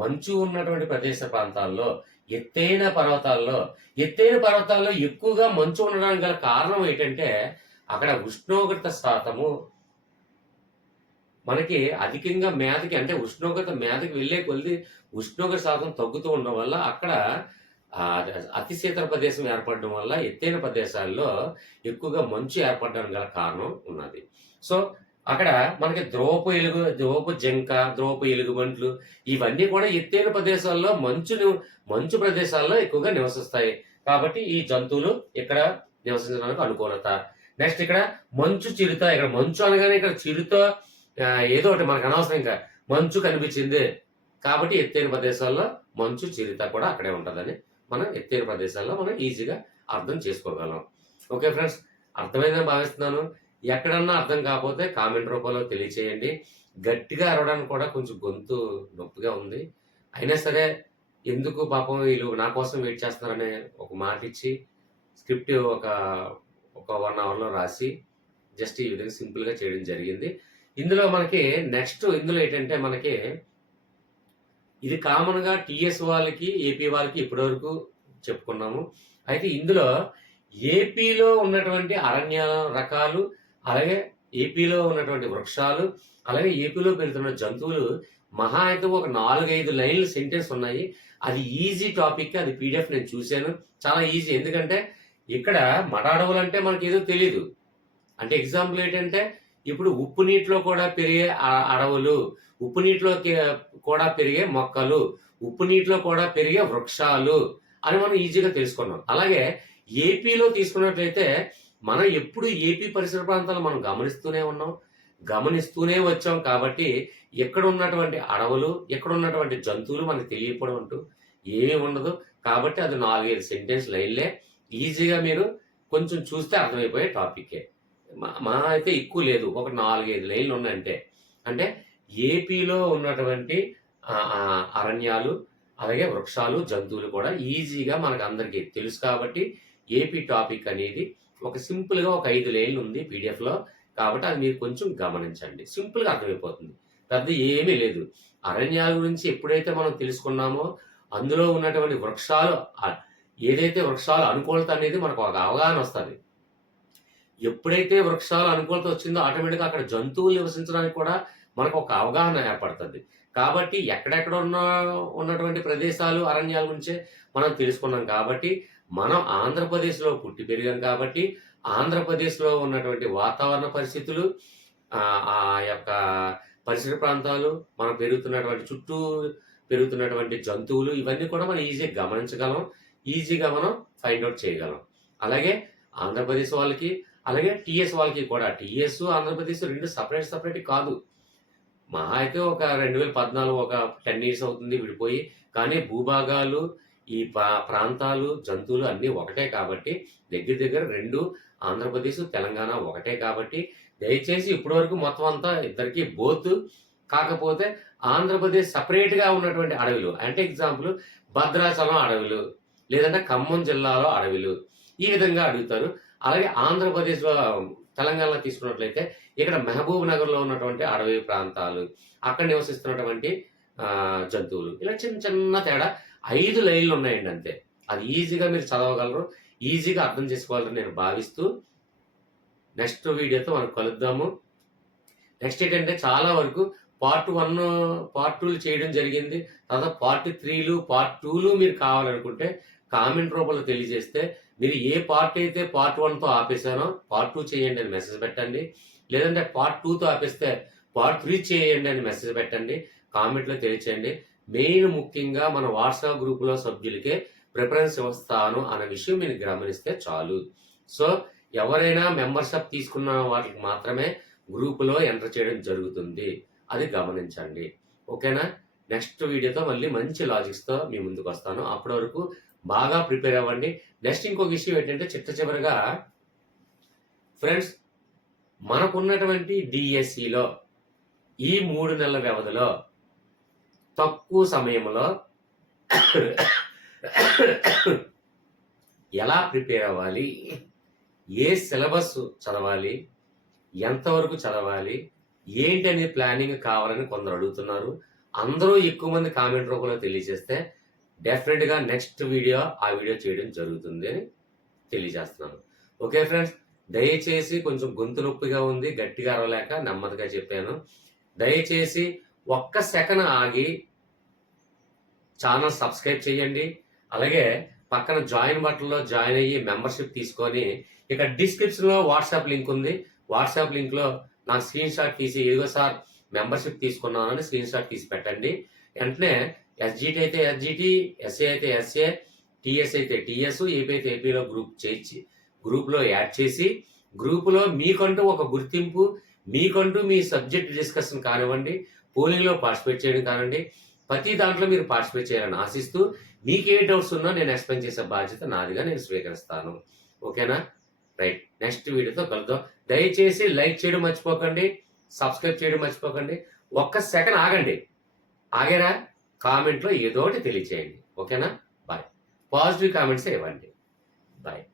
మంచు ఉన్నటువంటి ప్రదేశ ప్రాంతాల్లో, ఎత్తైన పర్వతాల్లో ఎక్కువగా మంచు ఉండడానికి గల కారణం ఏంటంటే అక్కడ ఉష్ణోగ్రత శాతము మనకి అధికంగా అంటే ఉష్ణోగ్రత మీదకి వెళ్ళే కొద్ది ఉష్ణోగ్రత శాతం తగ్గుతూ ఉండడం వల్ల అక్కడ అతి శీతల ప్రదేశం ఏర్పడడం వల్ల ఎత్తైన ప్రదేశాల్లో ఎక్కువగా మంచు ఏర్పడడానికి గల కారణం ఉన్నది. సో అక్కడ మనకి ధ్రువపు జింక, ధ్రువపు ఎలుగుబంట్లు ఇవన్నీ కూడా ఎత్తైన ప్రదేశాల్లో మంచు ప్రదేశాల్లో ఎక్కువగా నివసిస్తాయి. కాబట్టి ఈ జంతువులు ఇక్కడ నివసించడానికి అనుకూలత. నెక్స్ట్ ఇక్కడ మంచు చిరుత. ఇక్కడ మంచు అనగానే ఇక్కడ చిరుత ఏదో ఒకటి మనకు అనవసరం. ఇంకా మంచు కనిపించింది కాబట్టి ఎత్తైన ప్రదేశాల్లో మంచు చిరుత కూడా అక్కడే ఉంటుందని మనం ఎత్తైన ప్రదేశాల్లో మనం ఈజీగా అర్థం చేసుకోగలం. ఓకే ఫ్రెండ్స్, అర్థమైందని భావిస్తున్నాను. ఎక్కడన్నా అర్థం కాకపోతే కామెంట్ రూపంలో తెలియచేయండి. గట్టిగా అరవడానికి కూడా కొంచెం గొంతు నొప్పిగా ఉంది. అయినా సరే ఎందుకు పాపం వీళ్ళు నా కోసం వెయిట్ చేస్తున్నారనే ఒక మాట ఇచ్చి స్క్రిప్ట్ ఒక 1 అవర్లో రాసి జస్ట్ ఈ విధంగా సింపుల్గా చేయడం జరిగింది. ఇందులో మనకి నెక్స్ట్ ఇందులో ఏంటంటే మనకి ఇది కామన్గా టీఎస్ వాళ్ళకి ఏపీ వాళ్ళకి ఇప్పటివరకు చెప్పుకున్నాము. అయితే ఇందులో ఏపీలో ఉన్నటువంటి అరణ్య రకాలు, అలాగే ఏపీలో ఉన్నటువంటి వృక్షాలు, అలాగే ఏపీలో పెరుగుతున్న జంతువులు మహా అయితే ఒక 4-5 లైన్లు సెంటెన్స్ ఉన్నాయి. అది ఈజీ టాపిక్. అది పీడిఎఫ్ నేను చూశాను. చాలా ఈజీ. ఎందుకంటే ఇక్కడ మడ అడవులు అంటే మనకి ఏదో తెలీదు. అంటే ఎగ్జాంపుల్ ఏంటంటే ఇప్పుడు ఉప్పు నీటిలో కూడా పెరిగే అడవులు, ఉప్పు నీటిలో కూడా పెరిగే మొక్కలు, ఉప్పు నీటిలో కూడా పెరిగే వృక్షాలు అని మనం ఈజీగా తెలుసుకున్నాం. అలాగే ఏపీలో తీసుకున్నట్లయితే మనం ఎప్పుడు ఏపీ పరిసర ప్రాంతాలు మనం గమనిస్తూనే వచ్చాం కాబట్టి ఎక్కడ ఉన్నటువంటి అడవులు, ఎక్కడ ఉన్నటువంటి జంతువులు మనకు తెలియకపోవడం అంటూ ఏమీ ఉండదు. కాబట్టి అది 4-5 సెంటెన్స్ లైన్లే. ఈజీగా మీరు కొంచెం చూస్తే అర్థమైపోయే టాపిక్కే. మా అయితే ఎక్కువ లేదు, ఒక 4-5 లైన్లు ఉన్నాయంటే. అంటే ఏపీలో ఉన్నటువంటి అరణ్యాలు, అలాగే వృక్షాలు, జంతువులు కూడా ఈజీగా మనకు అందరికీ తెలుసు కాబట్టి ఏపీ టాపిక్ అనేది ఒక సింపుల్గా ఒక 5 లైన్లు ఉంది పీడిఎఫ్లో. కాబట్టి అది మీరు కొంచెం గమనించండి. సింపుల్గా అర్థమైపోతుంది. పెద్ద ఏమీ లేదు. అరణ్యాల గురించి ఎప్పుడైతే మనం తెలుసుకున్నామో అందులో ఉన్నటువంటి వృక్షాలు, ఏదైతే వృక్షాలు అనుకూలత అనేది మనకు ఒక అవగాహన వస్తుంది. ఎప్పుడైతే వృక్షాలు అనుకూలత వచ్చిందో ఆటోమేటిక్గా అక్కడ జంతువులు నివసించడానికి కూడా మనకు ఒక అవగాహన ఏర్పడుతుంది. కాబట్టి ఎక్కడెక్కడ ఉన్నటువంటి ప్రదేశాలు, అరణ్యాల గురించే మనం తెలుసుకున్నాం. కాబట్టి మనం ఆంధ్రప్రదేశ్లో పుట్టి పెరిగాం కాబట్టి ఆంధ్రప్రదేశ్లో ఉన్నటువంటి వాతావరణ పరిస్థితులు, ఆ యొక్క పరిసర ప్రాంతాలు, మనం చుట్టూ పెరుగుతున్నటువంటి జంతువులు, ఇవన్నీ కూడా మనం ఈజీగా గమనించగలం, ఈజీగా మనం ఫైండ్ అవుట్ చేయగలం. అలాగే ఆంధ్రప్రదేశ్ వాళ్ళకి, అలాగే టీఎస్ వాళ్ళకి కూడా, టీఎస్ ఆంధ్రప్రదేశ్ రెండు సపరేట్ కాదు. మహా అయితే ఒక 2014 ఒక 10 ఇయర్స్ అవుతుంది విడిపోయి. కానీ భూభాగాలు, ఈ ప్రాంతాలు, జంతువులు అన్నీ ఒకటే కాబట్టి దగ్గర రెండు ఆంధ్రప్రదేశ్, తెలంగాణ ఒకటే కాబట్టి దయచేసి ఇప్పటి వరకు మొత్తం అంతా ఇద్దరికి బోత్. కాకపోతే ఆంధ్రప్రదేశ్ సపరేట్గా ఉన్నటువంటి అడవులు, అంటే ఎగ్జాంపుల్ భద్రాచలం అడవులు, లేదంటే ఖమ్మం జిల్లాలో అడవులు, ఈ విధంగా అడుగుతారు. అలాగే ఆంధ్రప్రదేశ్లో, తెలంగాణలో తీసుకున్నట్లయితే ఇక్కడ మహబూబ్ నగర్లో ఉన్నటువంటి అడవి ప్రాంతాలు, అక్కడ నివసిస్తున్నటువంటి జంతువులు, ఇలా చిన్న తేడా 5 లైన్లు ఉన్నాయండి అంతే. అది ఈజీగా మీరు చదవగలరు, ఈజీగా అర్థం చేసుకోవాలని నేను భావిస్తూ నెక్స్ట్ వీడియోతో మనం కలుద్దాము. నెక్స్ట్ ఏంటంటే చాలా వరకు పార్ట్ 1, పార్ట్ 2 చేయడం జరిగింది. తర్వాత పార్ట్ 3లు, పార్ట్ 2లు మీరు కావాలనుకుంటే కామెంట్ రూపంలో తెలియజేస్తే, మీరు ఏ పార్ట్ అయితే పార్ట్ 1తో ఆపేసానో పార్ట్ 2 చేయండి అని మెసేజ్ పెట్టండి. లేదంటే పార్ట్ 2తో ఆపేస్తే పార్ట్ 3 చేయండి అని మెసేజ్ పెట్టండి. కామెంట్లో తెలియచేయండి. మెయిన్ ముఖ్యంగా మన వాట్సాప్ గ్రూపులో సభ్యులకే ప్రిఫరెన్స్ ఇస్తాను అనే విషయం మీరు గమనిస్తే చాలు. సో ఎవరైనా మెంబర్షిప్ తీసుకున్న వాటికి మాత్రమే గ్రూపులో ఎంటర్ చేయడం జరుగుతుంది. అది గమనించండి. ఓకేనా? నెక్స్ట్ వీడియోతో మళ్ళీ మంచి లాజిక్స్తో మీ ముందుకు వస్తాను. అప్పటి వరకు బాగా ప్రిపేర్ అవ్వండి. నెక్స్ట్ ఇంకొక విషయం ఏంటంటే చివరిగా ఫ్రెండ్స్, మనకున్నటువంటి డిఎస్సిలో ఈ 3 నెలల వ్యవధిలో తక్కువ సమయంలో ఎలా ప్రిపేర్ అవ్వాలి, ఏ సిలబస్ చదవాలి, ఎంతవరకు చదవాలి, ఏంటి అనేది ప్లానింగ్ కావాలని కొందరు అడుగుతున్నారు. అందరూ ఎక్కువ మంది కామెంట్ రూపంలో తెలియజేస్తే డెఫినెట్గా నెక్స్ట్ వీడియో ఆ వీడియో చేయడం జరుగుతుంది అని తెలియజేస్తున్నాను. ఓకే ఫ్రెండ్స్, దయచేసి కొంచెం గొంతు నొప్పిగా ఉంది, గట్టిగా అరవలేక నెమ్మదిగా చెప్పాను. దయచేసి ఒక్క సెకండ్ ఆగి ఛానల్ సబ్స్క్రైబ్ చేయండి. అలాగే పక్కన జాయిన్ బటన్లో జాయిన్ అయ్యి మెంబర్షిప్ తీసుకొని, ఇక డిస్క్రిప్షన్లో వాట్సాప్ లింక్ ఉంది. వాట్సాప్ లింక్లో నాకు స్క్రీన్ షాట్ తీసి, ఇదిగో సార్ మెంబర్షిప్ తీసుకున్నానని స్క్రీన్ షాట్ తీసి పెట్టండి. వెంటనే ఎస్జిటి అయితే ఎస్జిటి, ఎస్ఏ అయితే ఎస్ఏ, టిఎస్ అయితే టిఎస్, ఏపీ అయితే ఏపీలో గ్రూప్లో యాడ్ చేసి, గ్రూపులో మీకంటూ ఒక గుర్తింపు, మీకంటూ మీ సబ్జెక్ట్ డిస్కషన్ కానివ్వండి, పోలింగ్‌లో పార్టిసిపేట్ చేయడం కానివ్వండి, ప్రతి దాంట్లో మీరు పార్టిసిపేట్ చేయాలని ఆశిస్తూ, మీకే డౌట్స్ ఉన్నా నేను ఎక్స్‌ప్లెయిన్ చేసే బాధ్యత నాదిగా నేను స్వీకరిస్తాను. ఓకేనా? రైట్. నెక్స్ట్ వీడియోతో కలుద్దాం. దయచేసి లైక్ చేయడం మర్చిపోకండి. సబ్స్క్రైబ్ చేయడం మర్చిపోకండి. ఒక్క సెకన్ ఆగండి. ఆగారా? కామెంట్‌లో ఏదో ఒకటి తెలియచేయండి. ఓకేనా? బాయ్. పాజిటివ్ కామెంట్సే ఇవ్వండి. బాయ్.